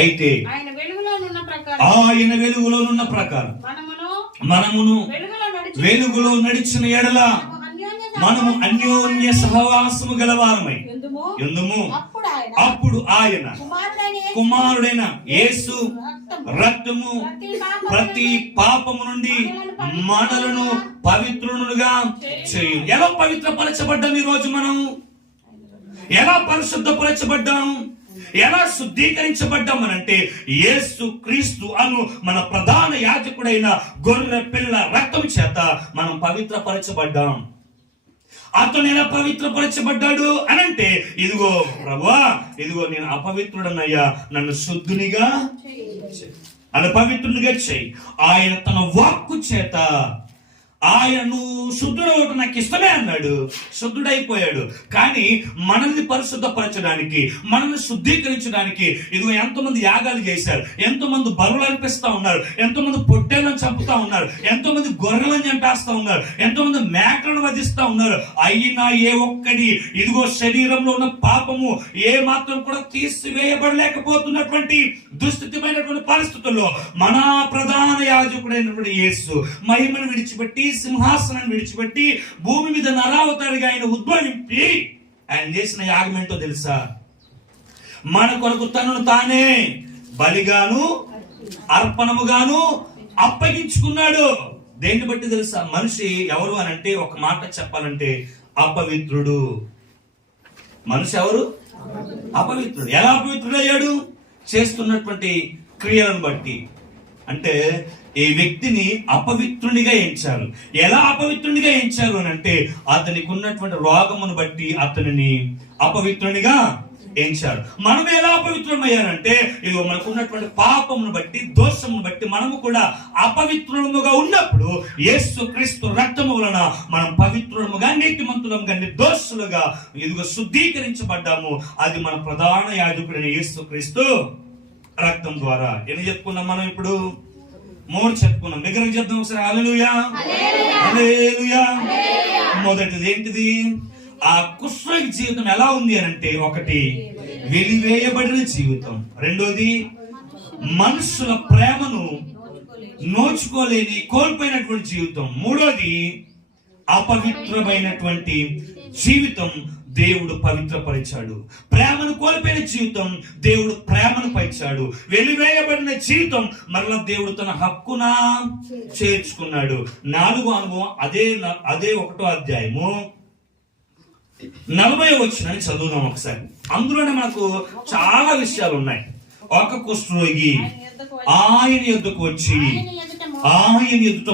అయితే ఆయన వెలుగులోనున్న ప్రకారం మనమును వెలుగులో నడిచిన ఎడల మనము అన్యోన్య సహవాసము గలవారమై ఎందుము. అప్పుడు ఆయన కుమారుడైన యేసు రక్తము ప్రతి పాపము నుండి మనలను పవిత్రులుగా చేయు. ఎలా పవిత్రపరచబడ్డాం ఈ రోజు? మనం ఎలా పరిశుద్ధపరచబడ్డాం? ఎలా శుద్ధీకరించబడ్డాం అనంటే యేసు క్రీస్తు అను మన ప్రధాన యాజకుడైన గొర్రె పిల్ల రక్తం చేత మనం పవిత్రపరచబడ్డాం. అతను ఎలా పవిత్రపరచబడ్డాడు అనంటే ఇదిగో ప్రభువా, ఇదిగో నేను అపవిత్రుడనయ్యా, నన్ను శుద్ధునిగా అలా పవిత్రునిగా చెయ్యి. ఆయన తన వాక్కు చేత ఆయన శుద్ధుడవటం నాకు ఇష్టమే అన్నాడు, శుద్ధుడైపోయాడు. కానీ మనల్ని పరిశుద్ధపరచడానికి, మనల్ని శుద్ధీకరించడానికి ఇదిగో ఎంతోమంది యాగాలు చేశారు, ఎంతో మంది బరువులు అర్పిస్తా ఉన్నారు, ఎంతో మంది పొట్టేళ్లను చంపుతా ఉన్నారు, ఎంతో మంది గొర్రెలను చంపేస్తా ఉన్నారు, ఎంతో మంది మేకలను వధిస్తా ఉన్నారు. అయినా ఏ ఒక్కడి ఇదిగో శరీరంలో ఉన్న పాపము ఏ మాత్రం కూడా తీసివేయబడలేకపోతున్నటువంటి దుస్థితిమైనటువంటి పరిస్థితుల్లో మన ప్రధాన యాజకుడైనటువంటి యేసు మహిమను విడిచిపెట్టి, సింహాసనాన్ని విడిచిపెట్టి భూమి మీద నరావతారిగా ఆయన ఉద్భవించి ఆయన చేసిన యాగం ఏంటో తెలుసా? మన కొరకు తనను తానే బలిగాను అర్పణముగాను అప్పగించుకున్నాడు. దేన్ని బట్టి తెలుసా? మనిషి ఎవరు అని అంటే ఒక మాట చెప్పాలంటే అపవిత్రుడు. మనిషి ఎవరు? అపవిత్రుడు. ఎలా అపవిత్రుడయ్యాడు? చేస్తున్నటువంటి క్రియలను బట్టి. అంటే ఈ వ్యక్తిని అపవిత్రునిగా ఎంచారు. ఎలా అపవిత్రునిగా ఎంచారు అని అంటే అతనికి ఉన్నటువంటి రోగమును బట్టి అతనిని అపవిత్రునిగా ఎంచారు. మనం ఎలా అపవిత్రమయ్యారంటే ఇదిగో మనకు ఉన్నటువంటి పాపమును బట్టి, దోషమును బట్టి మనము కూడా అపవిత్రులముగా ఉన్నప్పుడు యేసు క్రీస్తు రక్తము వలన మనం పవిత్రులముగా, నీతిమంతులముగా, నిర్దోషులుగా ఇదిగో శుద్ధీకరించబడ్డాము. అది మన ప్రధాన యాజకుడైన యేసు క్రీస్తు రక్తం ద్వారా. ఎన్ని చెప్పుకున్నాం మనం? ఇప్పుడు 3 చెప్పుకున్నాం. దగ్గరకు చెప్తాం ఒకసారి. హల్లెలూయా, హల్లెలూయా. మొదటిది ఏంటిది? ఆ కుష్ఠరోగి జీవితం ఎలా ఉంది అని అంటే, ఒకటి వెలివేయబడిన జీవితం, రెండోది మనుషుల ప్రేమను నోచుకోలేని కోల్పోయినటువంటి జీవితం, మూడోది అపవిత్రమైనటువంటి జీవితం దేవుడు పవిత్రపరిచాడు. ప్రేమను కోల్పోయిన జీవితం దేవుడు ప్రేమను పరిచాడు. వెలివేయబడిన జీవితం మరలా దేవుడు తన హక్కున చేర్చుకున్నాడు. 4వ అనుభవం అదే 1వ అధ్యాయము 40వ వచనాన్ని చదువుదాం ఒకసారి. అందులోనే మనకు చాలా విషయాలు ఉన్నాయి. ఒక కుష్ఠరోగి ఆయన యొద్దకు వచ్చి ఆయన ఎదుట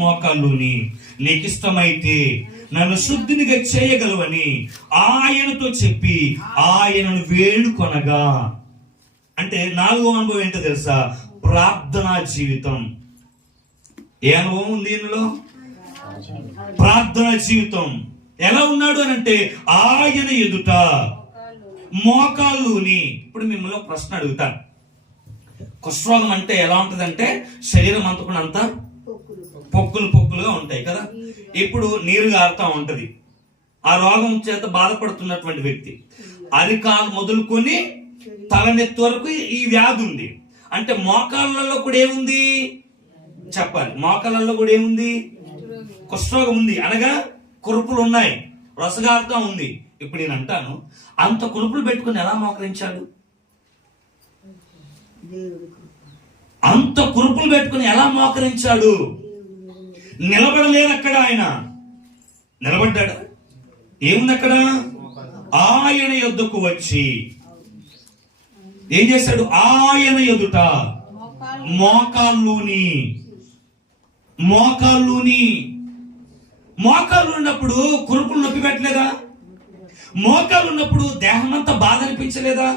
మోకాళ్ళుని నీకు ఇష్టమైతే నన్ను శుద్ధినిగా చేయగలవని ఆయనతో చెప్పి ఆయనను వేడుకొనగా. అంటే 4వ అనుభవం ఏంటో తెలుసా? ప్రార్థనా జీవితం. ఏ అనుభవం ఉంది ఇందులో? ప్రార్థనా జీవితం. ఎలా ఉన్నాడు అని అంటే ఆయన ఎదుట మోకాళ్ళుని. ఇప్పుడు మిమ్మల్ని ఒక ప్రశ్న అడుగుతాను. కుష్ఠరోగం అంటే ఎలా ఉంటదంటే శరీరం అంతా కూడా అంతా పొక్కులుగా ఉంటాయి కదా. ఇప్పుడు నీరు గారుతా ఉంటది. ఆ రోగం చేత బాధపడుతున్నటువంటి వ్యక్తి అరికాలు మొదలుకొని తలనెత్తి వరకు ఈ వ్యాధి ఉంది. అంటే మోకాళ్ళలో కూడా ఏముంది చెప్పాలి? మోకాళ్ళలో కూడా ఏముంది? కుష్ఠరోగం ఉంది. అనగా కురుపులు ఉన్నాయి, రసగారుతా ఉంది. ఇప్పుడు నేను అంటాను, అంత కురుపులు పెట్టుకుని ఎలా మోకరించాడు? అంత కురుపులు పెట్టుకుని ఎలా మోకరించాడు? నిలబడలేదు అక్కడ. ఆయన నిలబడ్డాడు. ఏముంది అక్కడ? ఆయన యొద్దకు వచ్చి ఏం చేశాడు? ఆయన ఎదుట మోకాళ్ళు ఉన్నప్పుడు కురుపులు నొప్పి పెట్టలేదా? మోకాళ్ళు ఉన్నప్పుడు దేహం అంతా బాధ అనిపించలేదా?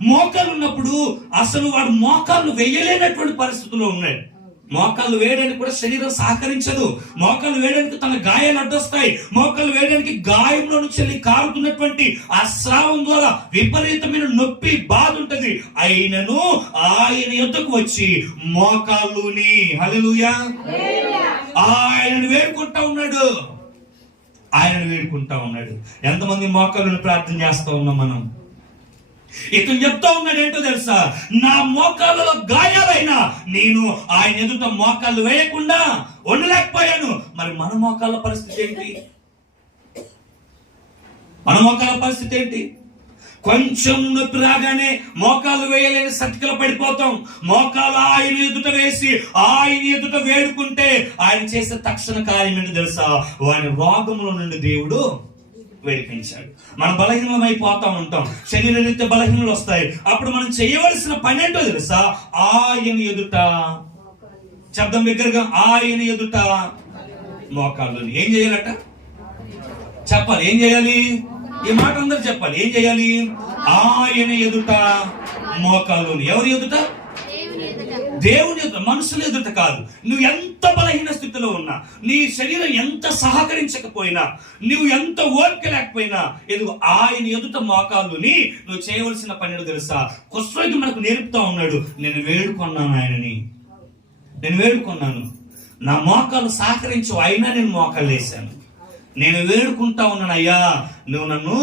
మోకాళ్ళు ఉన్నప్పుడు అసలు వాడు మోకాళ్ళు వేయలేనటువంటి పరిస్థితుల్లో ఉన్నాడు. మోకాళ్ళు వేయడానికి కూడా శరీరం సహకరించదు. మోకాళ్ళు వేయడానికి తన గాయాలు అడ్డొస్తాయి. మోకాళ్ళు వేయడానికి గాయంలో నుంచి కారుతున్నటువంటి ఆ స్రావం ద్వారా విపరీతమైన నొప్పి, బాధ ఉంటది. అయినను ఆయన యొద్దకు వచ్చి మోకాళ్ళుని, హల్లెలూయా, ఆయనను వేడుకుంటా ఉన్నాడు. ఎంతమంది మోకాళ్ళుని ప్రార్థన చేస్తా ఉన్నాం మనం? ఇతను చెప్తా ఉన్నాడు ఏంటో తెలుసా? నా మోకాళ్ళలో గాయాలైనా నేను ఆయన ఎదుట మోకాళ్ళు వేయకుండా ఉండలేకపోయాను. మరి మన మోకాళ్ళ పరిస్థితి ఏంటి? కొంచెం నొప్పి రాగానే మోకాళ్ళు వేయలేని సతికిల పడిపోతాం. మోకాలు ఆయన ఎదుట వేసి ఆయన ఎదుట వేడుకుంటే ఆయన చేసే తక్షణ కార్యం ఏంటో తెలుసా? వారి రోగముల నుండి దేవుడు వేడిపించాడు. మనం బలహీనమైపోతా ఉంటాం, శరీరరీత్యా బలహీనలు వస్తాయి. అప్పుడు మనం చేయవలసిన పని ఏంటో తెలుసా? ఆయన ఎదుట, శబ్దం దగ్గరగా, ఆయన ఎదుట మోకాళ్ళుని. ఏం చేయాలట? చెప్పాలి. ఏం చేయాలి? ఈ మాట అందరూ చెప్పాలి. ఏం చేయాలి? ఆయన ఎదుట మోకాళ్ళుని. ఎవరి ఎదుట? దేవుని ఎదుట, మనుషుల ఎదుట కాదు. నువ్వు ఎంత బలహీన స్థితిలో ఉన్నా, నీ శరీరం ఎంత సహకరించకపోయినా, నువ్వు ఎంత ఓపిక లేకపోయినా, ఎదుగు ఆయన ఎదుట మోకాళ్ళుని నువ్వు చేయవలసిన పని తెలుసా? కుష్ఠరోగి మనకు నేర్పుతా ఉన్నాడు. నేను వేడుకున్నాను, నా మోకాలు సహకరించు, అయినా నేను మోకాళ్ళు వేశాను. నేను వేడుకుంటా ఉన్నాను, అయ్యా నువ్వు నన్ను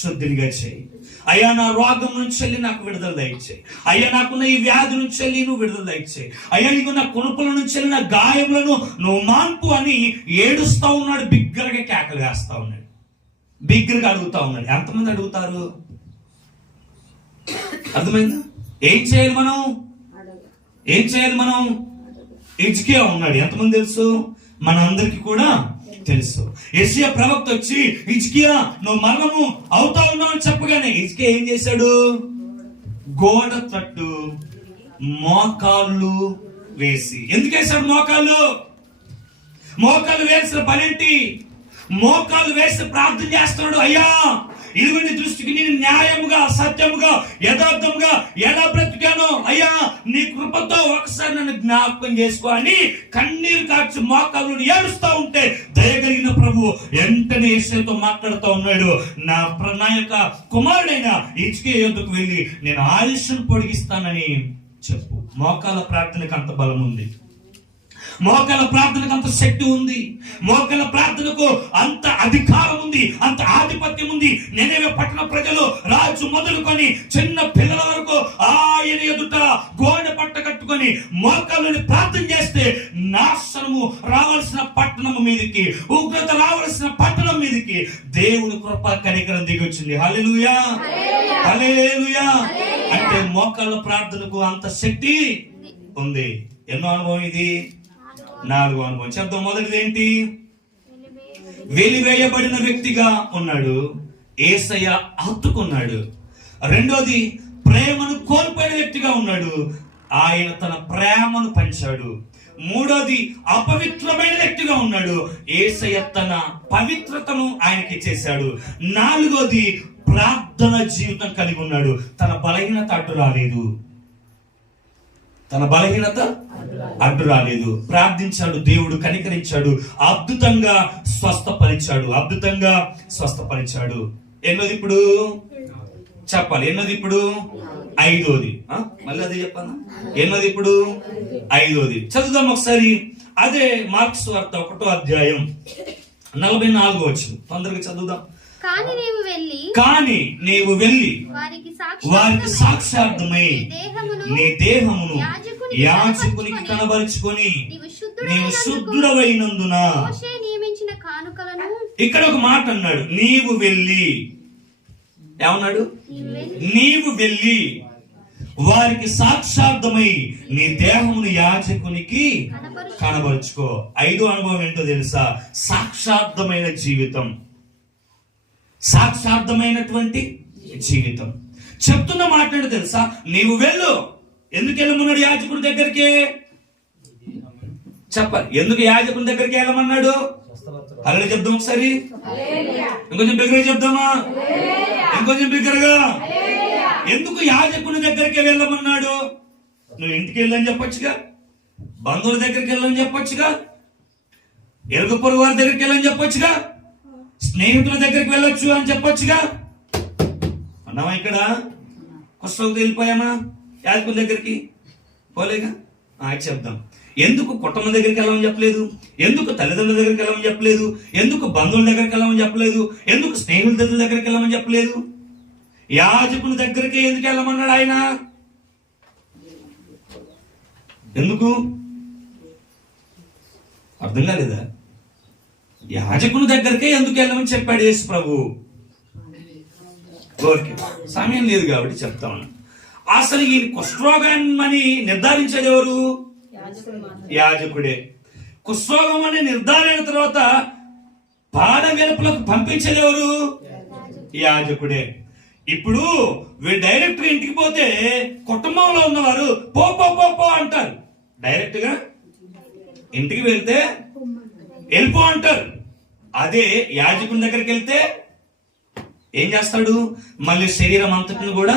శుద్ధినిగా చేయి. అయ్యా నా రోగం నుంచి వెళ్ళి నాకు విడుదల దయచేయి. అయ్యా నాకున్న ఈ వ్యాధి నుంచి వెళ్ళి నువ్వు విడుదల దయచేయి. అయ్యా నీకు నా కునుపుల నుంచి వెళ్ళి నా గాయములను నువ్వు మాన్పు అని ఏడుస్తా ఉన్నాడు. బిగ్గరగా కేకలు వేస్తా ఉన్నాడు. బిగ్గరగా అడుగుతా ఉన్నాడు. ఎంతమంది అడుగుతారు? అర్థమైందా? ఏం చేయాలి మనం? హిజ్కియా ఉన్నాడు. ఎంతమంది తెలుసు? మన అందరికి కూడా తెలుసు. యెషయా ప్రవక్త వచ్చి హిజ్కియా నువ్వు మరణము అవుతా ఉన్నావు అని చెప్పగానే హిజ్కియా ఏం చేశాడు? గోడ తట్టు మోకాళ్ళు వేసి. ఎందుకు వేశాడు మోకాళ్ళు వేసిన పనేంటి? మోకాలు వేసి ప్రార్థన చేస్తున్నాడు, అయ్యా ఇదిగో నీ దృష్టికి నేను న్యాయముగా, సత్యముగా, యథార్థముగా ఎలా బ్రతికానో అయ్యా నీ కృపతో ఒకసారి నన్ను జ్ఞాపకం చేసుకో అని కన్నీరు కార్చి మోకాలు ఏడుస్తా ఉంటే దయగలిగిన ప్రభు వెంటనే యేసయ్యతో మాట్లాడుతూ ఉన్నాడు, నా యొక్క కుమారుడైన హిజ్కియా యొద్దకు వెళ్ళి నేను ఆయుష్ను పొడిగిస్తానని చెప్పు. మోకాల ప్రార్థనకు అంత బలం ఉంది, మోకాల ప్రార్థనకు అంత శక్తి ఉంది, మోకాల ప్రార్థనకు అంత అధికారం ఉంది, అంత ఆధిపత్యం ఉంది. నినెవె పట్టణ ప్రజలు రాజు మొదలుకొని చిన్న పిల్లల వరకు ఆయన ఎదుట గోడ పట్ట కట్టుకొని మోకాళ్ళని ప్రార్థన చేస్తే నాశనము రావాల్సిన పట్టణం మీదకి, ఉగ్రత రావాల్సిన పట్టణం మీదకి దేవుని కృప కనికరం దిగి వచ్చింది. హల్లెలూయా, హల్లెలూయా. అంటే మోకాళ్ళ ప్రార్థనకు అంత శక్తి ఉంది. ఎన్నో అనుభవం ఇది? 4వ అనుభవం. చెప్తాం. మొదటిది ఏంటి? వెలివేయబడిన వ్యక్తిగా ఉన్నాడు, యేసయ్య హత్తుకున్నాడు. రెండోది ప్రేమను కోల్పోయిన వ్యక్తిగా ఉన్నాడు, ఆయన తన ప్రేమను పంచాడు. మూడోది అపవిత్రమైన వ్యక్తిగా ఉన్నాడు, యేసయ్య తన పవిత్రతను ఆయనకి ఇచ్చేశాడు. నాలుగోది ప్రార్థన జీవితం కలిగి ఉన్నాడు, తన బలహీనత అడ్డు రాలేదు, తన బలహీనత అడ్డు రాలేదు. ప్రార్థించాడు, దేవుడు కనికరించాడు, అద్భుతంగా స్వస్థపరిచాడు, అద్భుతంగా స్వస్థపరిచాడు. ఎన్నోది ఇప్పుడు చెప్పాలి? ఎన్నోది ఇప్పుడు? 5వది. మళ్ళీ అదే చెప్పాను. ఎన్నోది ఇప్పుడు? 5వది. చదువుదాం ఒకసారి. అదే మార్క్స్ వార్త 1వ అధ్యాయం 44వ వచనం. తొందరగా చదువుదాం. కానీ నీవు వెళ్ళి వారికి సాక్షార్థమై నీ దేహమును యాజకునికి కనబరుచుకొని నీవు శుద్ధుడవైనందున. ఇక్కడ ఒక మాట అన్నాడు, నీవు వెళ్ళి. ఏమన్నాడు? నీవు వెళ్ళి వారికి సాక్షార్థమై నీ దేహమును యాజకునికి కనబరుచుకో. 5వ అనుభవం ఏంటో తెలుసా? సాక్షార్థమైన జీవితం, సాక్షార్థమైనటువంటి జీవితం. చెప్తున్న మాట్లాడు తెలుసా? నీవు వెళ్ళు. ఎందుకు వెళ్ళమన్నాడు యాజకుడి దగ్గరికి? చెప్పాలి. ఎందుకు యాజకుడి దగ్గరికి వెళ్ళమన్నాడు? అలా చెప్దాం ఒకసారి. ఇంకొంచెం బిగ్గరగా చెప్దామా? ఇంకొంచెం బిగ్గరగా. ఎందుకు యాజకుడి దగ్గరికి వెళ్ళమన్నాడు? నువ్వు ఇంటికి వెళ్ళని చెప్పొచ్చుగా, బంధువుల దగ్గరికి వెళ్ళని చెప్పొచ్చుగా, ఎరుగు పొరుగు వారి దగ్గరికి వెళ్ళని చెప్పొచ్చుగా, స్నేహితుల దగ్గరికి వెళ్ళొచ్చు అని చెప్పొచ్చుగా. అన్నావా? ఇక్కడ కుష్ఠరోగితో వెళ్ళిపోయామా యాజకుల దగ్గరికి? పోలేగా. చెప్దాం. ఎందుకు కుటుంబం దగ్గరికి వెళ్ళమని చెప్పలేదు? ఎందుకు తల్లిదండ్రుల దగ్గరికి వెళ్ళమని చెప్పలేదు? ఎందుకు బంధువుల దగ్గరికి వెళ్ళమని చెప్పలేదు? ఎందుకు స్నేహితుల దగ్గరికి వెళ్ళమని చెప్పలేదు? యాజకుని దగ్గరికి ఎందుకు వెళ్ళమన్నాడు ఆయన? ఎందుకు? అర్థం కాలేదా? యాజకుని దగ్గరికే ఎందుకు వెళ్ళమని చెప్పాడు యేసు ప్రభు? ఓకే, సమయం లేదు కాబట్టి చెప్తా ఉన్నా. అసలు ఈ కుష్ఠరోగాన్ని నిర్ధారించేది ఎవరు? యాజకుడే. కుష్ఠరోగం అని నిర్ధారణ తర్వాత పాద వెలుపులకు పంపించేది ఎవరు? యాజకుడే. ఇప్పుడు వీళ్ళు డైరెక్ట్ గా ఇంటికి పోతే కుటుంబంలో ఉన్నవారు పో పో పో పో అంటారు. డైరెక్ట్ గా ఇంటికి వెళ్తే వెళ్ళిపో అంటారు. అదే యాజకుని దగ్గరికి వెళ్తే ఏం చేస్తాడు? మళ్ళీ శరీరం అంతటిని కూడా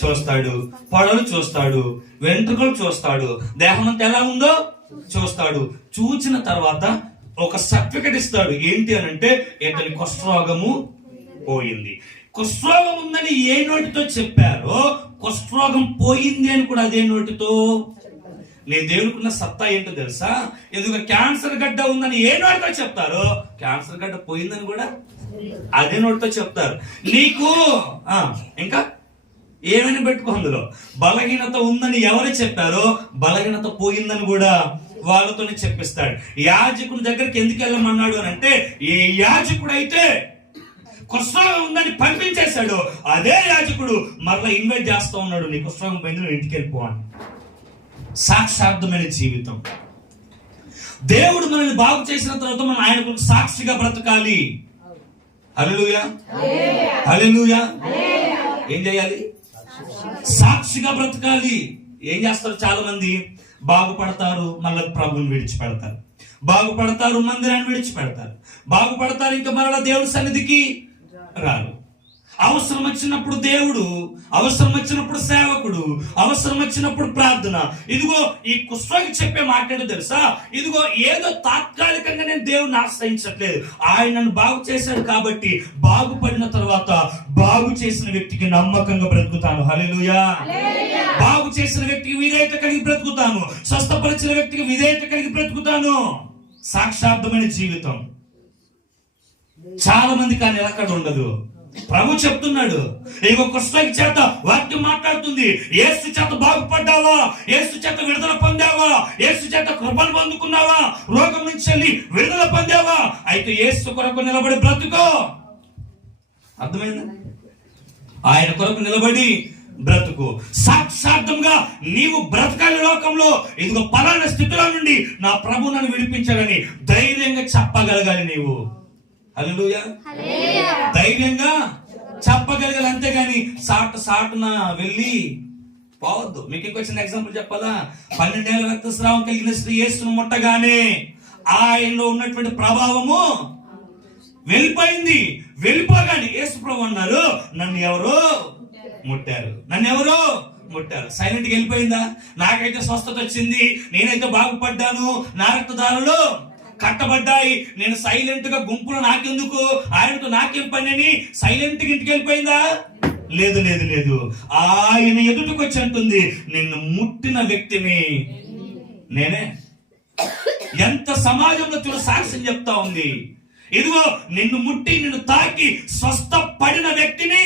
చూస్తాడు, పొడలు చూస్తాడు, వెంట్రుకలు చూస్తాడు, దేహం అంతా ఎలా ఉందో చూస్తాడు. చూసిన తర్వాత ఒక సర్టిఫికెట్ ఇస్తాడు. ఏంటి అని అంటే, ఇతని కుష్ఠరోగము పోయింది. కుష్ఠరోగం ఉందని ఏ నోటితో చెప్పారో కుష్ఠరోగం పోయింది అని కూడా అదే నోటితో. నీ దేవునికున్న సత్తా ఏంటో తెలుసా? ఎందుకు క్యాన్సర్ గడ్డ ఉందని ఏ నోటితో చెప్తారో క్యాన్సర్ గడ్డ పోయిందని కూడా అదే నోటితో చెప్తారు. నీకు ఇంకా ఏమైనా పెట్టుకో, అందులో బలహీనత ఉందని ఎవరు చెప్పారో బలహీనత పోయిందని కూడా వాళ్ళతోనే చెప్పిస్తాడు. యాజకుని దగ్గరికి ఎందుకు వెళ్ళమన్నాడు అని అంటే, ఏ యాజకుడు అయితే కుష్ఠరోగం ఉందని పంపించేశాడు అదే యాజకుడు మరలా ఇన్వైట్ చేస్తూ ఉన్నాడు, నీ కుష్ఠరోగం పోయింది, నువ్వు ఇంటికి వెళ్ళిపో అని. సాక్షార్థమైన జీవితం. దేవుడు మనల్ని బాగు చేసిన తర్వాత మనం ఆయనకు సాక్షిగా బ్రతకాలి. హల్లెలూయా, హల్లెలూయా. ఏం చేయాలి? సాక్షిగా బ్రతకాలి. ఏం చేస్తారు? చాలా మంది బాగుపడతారు, మళ్ళీ ప్రభువుని విడిచిపెడతారు. బాగుపడతారు, మందిరాన్ని విడిచిపెడతారు, బాగుపడతారు, ఇంకా మరలా దేవుడి సన్నిధికి రారు. అవసరం వచ్చినప్పుడు దేవుడు, అవసరం వచ్చినప్పుడు సేవకుడు, అవసరం వచ్చినప్పుడు ప్రార్థన. ఇదిగో ఈ కుష్ఠరోగి చెప్పే మాట్లాడు తెలుసా, ఇదిగో ఏదో తాత్కాలికంగా నేను దేవుడిని ఆశ్రయించట్లేదు, ఆయన నన్ను బాగు చేశాడు కాబట్టి బాగుపడిన తర్వాత బాగు చేసిన వ్యక్తికి నమ్మకంగా బ్రతుకుతాను. హల్లెలూయా. బాగు చేసిన వ్యక్తికి విధేయత కలిగి బ్రతుకుతాను, స్వస్థపరిచిన వ్యక్తికి విధేయత కలిగి బ్రతుకుతాను. సాక్షార్థమైన జీవితం. చాలా మంది కానీ అక్కడ ఉండదు. ప్రభు చెప్తున్నాడు, ఇగో కుష్ఠరోగి చేత వాక్యం మాట్లాడుతుంది. యేసు చేత బాగుపడ్డావా, యేసు చేత విడుదల పొందావా, యేసు చేత కృపను పొందుకున్నావా, రోగం నుంచి వెళ్ళి విడుదల పొందావా, అయితే యేసు కొరకు నిలబడి బ్రతుకో. అర్థమైందా? ఆయన కొరకు నిలబడి బ్రతుకు. సాక్షార్థంగా నీవు బ్రతకాలి లోకంలో. ఇదిగో పలానా స్థితిలో నుండి నా ప్రభు నన్ను విడిపించాలని ధైర్యంగా చెప్పగలగాలి నీవు. హల్లెలూయా. ధైర్యంగా చెప్పగలగాలి, అంతేగాని సాటున వెళ్ళి పోవద్దు. మీకు ఇంకో చిన్న ఎగ్జాంపుల్ చెప్పాలా? 12 ఏళ్ల రక్తస్రావం కలిగిన స్త్రీ యేసును ముట్టగానే ఆయనలో ఉన్నటువంటి ప్రభావము వెళ్ళిపోయింది. వెళ్ళిపోగానే యేసు ప్రభు అన్నారు, నన్ను ఎవరు ముట్టారు, నన్ను ఎవరు ముట్టారు. సైలెంట్గా వెళ్ళిపోయిందా? నాకైతే స్వస్థత వచ్చింది, నేనైతే బాగుపడ్డాను, నా రక్తదారులు కట్టబడ్డాయి, నేను సైలెంట్ గా గుంపులో నాకెందుకు, ఆయనతో నాకేం పని అని సైలెంట్ గా ఇంటికి వెళ్ళిపోయిందా? లేదు లేదు లేదు. ఆయన ఎదుటికి వచ్చి అంటుంది, నిన్ను ముట్టిన వ్యక్తిని నేనే. ఎంత సమాజంలో చూడ సాక్ష్యం చెప్తా ఉంది. ఇదిగో నిన్ను ముట్టి నిన్ను తాకి స్వస్థపడిన వ్యక్తిని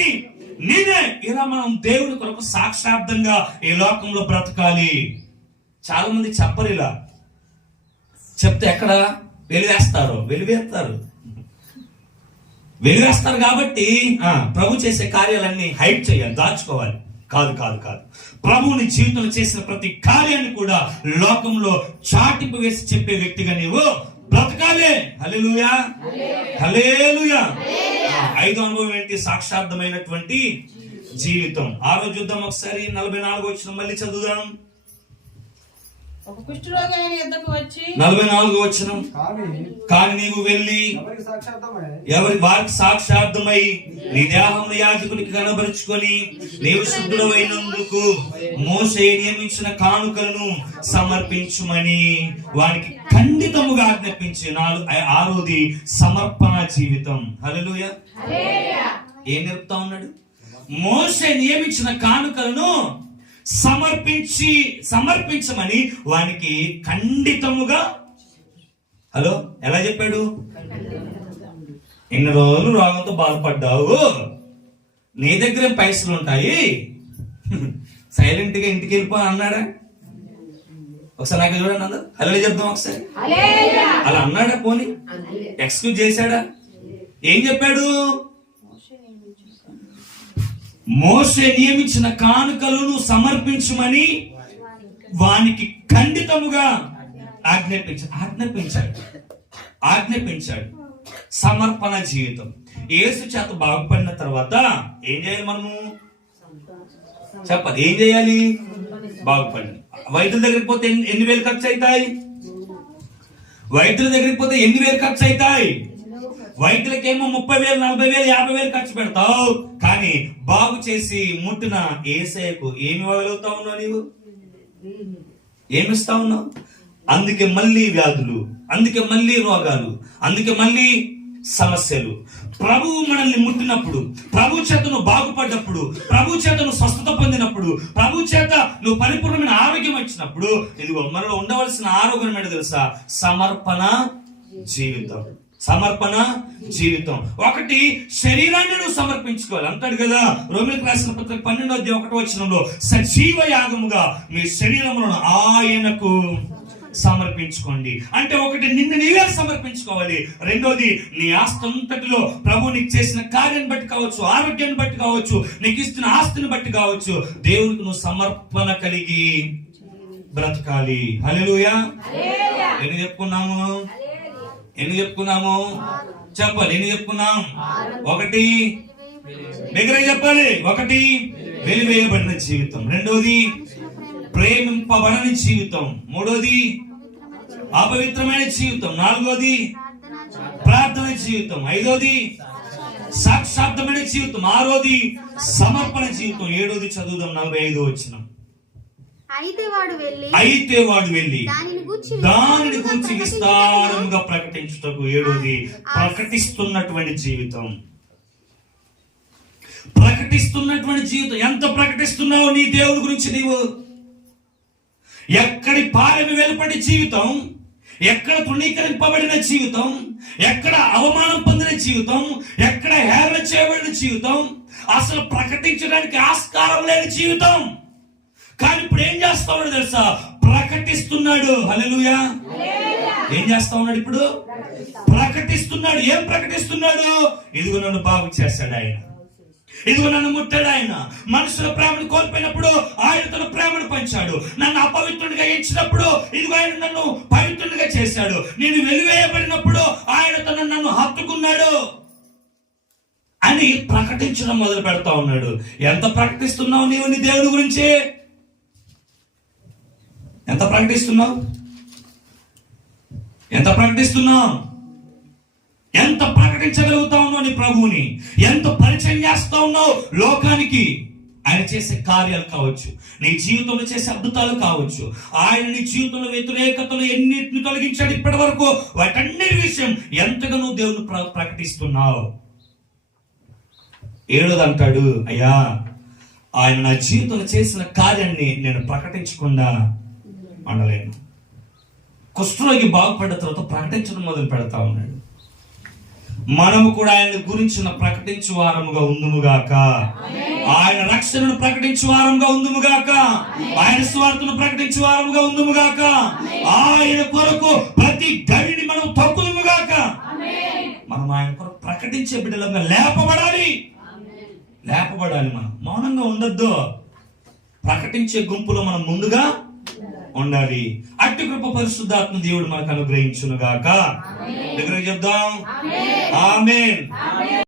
నేనే. ఇలా మనం దేవుని కొరకు సాక్షార్థంగా ఈ లోకంలో బ్రతకాలి. చాలా మంది చెప్పరు. ఇలా చెప్తే ఎక్కడ వెలివేస్తారు కాబట్టి ప్రభు చేసే కార్యాలన్నీ హైడ్ చేయాలి, దాచుకోవాలి. కాదు కాదు కాదు. ప్రభువుని జీవితంలో చేసిన ప్రతి కార్యాన్ని కూడా లోకంలో చాటింపు వేసి చెప్పే వ్యక్తిగా నీవు బ్రతకాలి. హల్లెలూయా, హల్లెలూయా. 5వ అనుభవం ఏంటి? సాక్షార్థమైనటువంటి జీవితం. ఆ రోజు చూద్దాం ఒకసారి. 44 వచనం మళ్ళీ చదువుదాం. ఒక కుష్ఠరోగి ఆయన యొద్దకు వచ్చి 44 వచనం, కానీ నీవు వెళ్ళి వారికి సాక్షార్థమై నీ దేహమును యాజకునికి కనబరుచుకొని నీవు శుద్ధుడవైనందుకు మోషే నియమించిన కానుకలను సమర్పించుమని వానికి ఖండితముగా ఆజ్ఞాపించి 6వది సమర్పణ జీవితం. హల్లెలూయా. ఏం నేర్పుతా ఉన్నాడు? మోషే నియమించిన కానుకలను సమర్పించమని వానికి ఖండితముగా. హలో, ఎలా చెప్పాడు? ఇన్ని రోజులు రోగంతో బాధపడ్డావు, నీ దగ్గర పైసలు ఉంటాయి, సైలెంట్ గా ఇంటికి వెళ్ళిపో అన్నాడా? ఒకసారి నాకు చూడండి అందరు. హల్లెలూయా చెప్దాం ఒకసారి. అలా అన్నాడా? పోనీ ఎక్స్క్యూజ్ చేశాడా? ఏం చెప్పాడు? మోషే నియమించిన కానుకలను సమర్పించమని వానికి ఖండితముగా ఆజ్ఞాపించాడు. సమర్పణ జీవితం. యేసు చేత బాగుపడిన తర్వాత ఏం చేయాలి మనము? చెప్పాలి. ఏం చేయాలి? బాగుపడి వైద్యుల దగ్గరికి పోతే ఎన్ని వేలు ఖర్చు అవుతాయి? వైద్యుల దగ్గరికి పోతే ఎన్ని వేలు ఖర్చు అవుతాయి? వైద్యులకేమో 30,000, 40,000, 50,000 ఖర్చు పెడతావు. కానీ బాగు చేసి ముట్టిన యేసయ్యకు ఏమి ఇవ్వగలుగుతా ఉన్నావు? నీవు ఏమిస్తా ఉన్నావు? అందుకే మళ్ళీ వ్యాధులు, అందుకే మళ్ళీ రోగాలు, అందుకే మళ్ళీ సమస్యలు. ప్రభువు మనల్ని ముట్టినప్పుడు, ప్రభు చేత నువ్వు బాగుపడ్డప్పుడు, ప్రభు చేత నువ్వు స్వస్థత పొందినప్పుడు, ప్రభు చేత నువ్వు పరిపూర్ణమైన ఆరోగ్యం వచ్చినప్పుడు, ఇదిగో మనలో ఉండవలసిన ఆరోగ్యం ఏంటో తెలుసా? సమర్పణ జీవితం. సమర్పణ జీవితం. ఒకటి, శరీరాన్ని నువ్వు సమర్పించుకోవాలి అంటాడు కదా రోమీయులకు రాసిన పత్రిక 12:1 సజీవ యాగముగా మీ శరీరములను ఆయనకు సమర్పించుకోండి. అంటే ఒకటి, నిన్ను నీవే సమర్పించుకోవాలి. రెండోది, నీ ఆస్తంతటిలో ప్రభు నీకు చేసిన కార్యాన్ని బట్టి కావచ్చు, ఆరోగ్యాన్ని బట్టి కావచ్చు, నీకు ఇస్తున్న ఆస్తిని బట్టి కావచ్చు, దేవునికి నువ్వు సమర్పణ కలిగి బ్రతకాలి. హల్లెలూయా. ఎన్ని చెప్పుకున్నాము? చెప్పాలి. ఎన్ని చెప్పుకున్నాం? ఒకటి, దగ్గర చెప్పాలి. ఒకటి, వెలివేయబడిన జీవితం. రెండోది, ప్రేమింపబడని జీవితం. మూడోది, అపవిత్రమైన జీవితం. 4వది ప్రార్థనా జీవితం. ప్రార్థన జీవితం. 5వది సాక్షాత్మైన జీవితం. 6వది సమర్పణ జీవితం. 7వది చదువుదాం 45వ వచనం. అయితే వాడు వెళ్ళి దానిని గురించి విస్తారంగా ప్రకటించుటకు. 7వది ప్రకటిస్తున్నటువంటి జీవితం. ప్రకటిస్తున్నటువంటి జీవితం. ఎంత ప్రకటిస్తున్నావు నీ దేవుని గురించి నీవు? ఎక్కడి పాలెము వెలుపడి జీవితం, ఎక్కడ తృణీకరింపబడిన జీవితం, ఎక్కడ అవమానం పొందిన జీవితం, ఎక్కడ హేళన చేయబడిన జీవితం, అసలు ప్రకటించడానికి ఆస్కారం లేని జీవితం. కానీ ఇప్పుడు ఏం చేస్తా ఉన్నాడు తెలుసా? ప్రకటిస్తున్నాడు. హల్లెలూయా. ఏం చేస్తా ఉన్నాడు ఇప్పుడు? ప్రకటిస్తున్నాడు. ఏం ప్రకటిస్తున్నాడు? ఇదిగో నన్ను బాగు చేశాడు ఆయన, ఇదిగో నన్ను ముట్టాడు ఆయన. మనుషుల ప్రేమను కోల్పోయినప్పుడు ఆయన తన ప్రేమను పంచాడు. నన్ను అపవిత్రుడిగా ఎంచినప్పుడు ఇదిగో ఆయన నన్ను పవిత్రుడిగా చేశాడు. నేను వెలివేయబడినప్పుడు ఆయన నన్ను హత్తుకున్నాడు అని ప్రకటించడం మొదలు పెడతా ఉన్నాడు. ఎంత ప్రకటిస్తున్నావు నీవు నీ దేవుని గురించి? ఎంత ప్రకటిస్తున్నావు? ఎంత ప్రకటిస్తున్నావు? ఎంత ప్రకటించగలుగుతా ఉన్నావు నీ ప్రభువుని? ఎంత పరిచయం చేస్తా ఉన్నావు లోకానికి? ఆయన చేసే కార్యాలు కావచ్చు, నీ జీవితంలో చేసే అద్భుతాలు కావచ్చు, ఆయన నీ జీవితంలో వ్యతిరేకతలు ఎన్నిటిని తొలగించాడు ఇప్పటి వరకు, వాటన్నిటి విషయం ఎంతగా నువ్వు దేవుని ప్రకటిస్తున్నావు. 7వది అంటాడు, అయ్యా ఆయన నా జీవితంలో చేసిన కార్యాన్ని నేను ప్రకటించకుండా ఉండలేను. కుష్ఠరోగి బాగుపడ్డ తర్వాత ప్రకటించడం మొదలు పెడతా ఉన్నాడు. మనము కూడా ఆయన గురించిన ప్రకటించు వారముగా ఉందుముగాక. ఆయన రక్షణను ప్రకటించు వారముగా ఉందుముగాక. ఆయన స్వార్థను ప్రకటించు వారముగా ఉందుముగాక. ఆయన కొరకు ప్రతి గడిని మనం తొక్కుదుముగాక. మనం ఆయన కొరకు ప్రకటించే బిడ్డలంగా లేపబడాలి. మనం మౌనంగా ఉండొద్దు. ప్రకటించే గుంపులో మనం ముందుగా ఉండాలి. అట్టి కృప పరిశుద్ధాత్మ దేవుడు మనకు అనుగ్రహించును గాక. దగ్గర చెప్దాం ఆమేన్.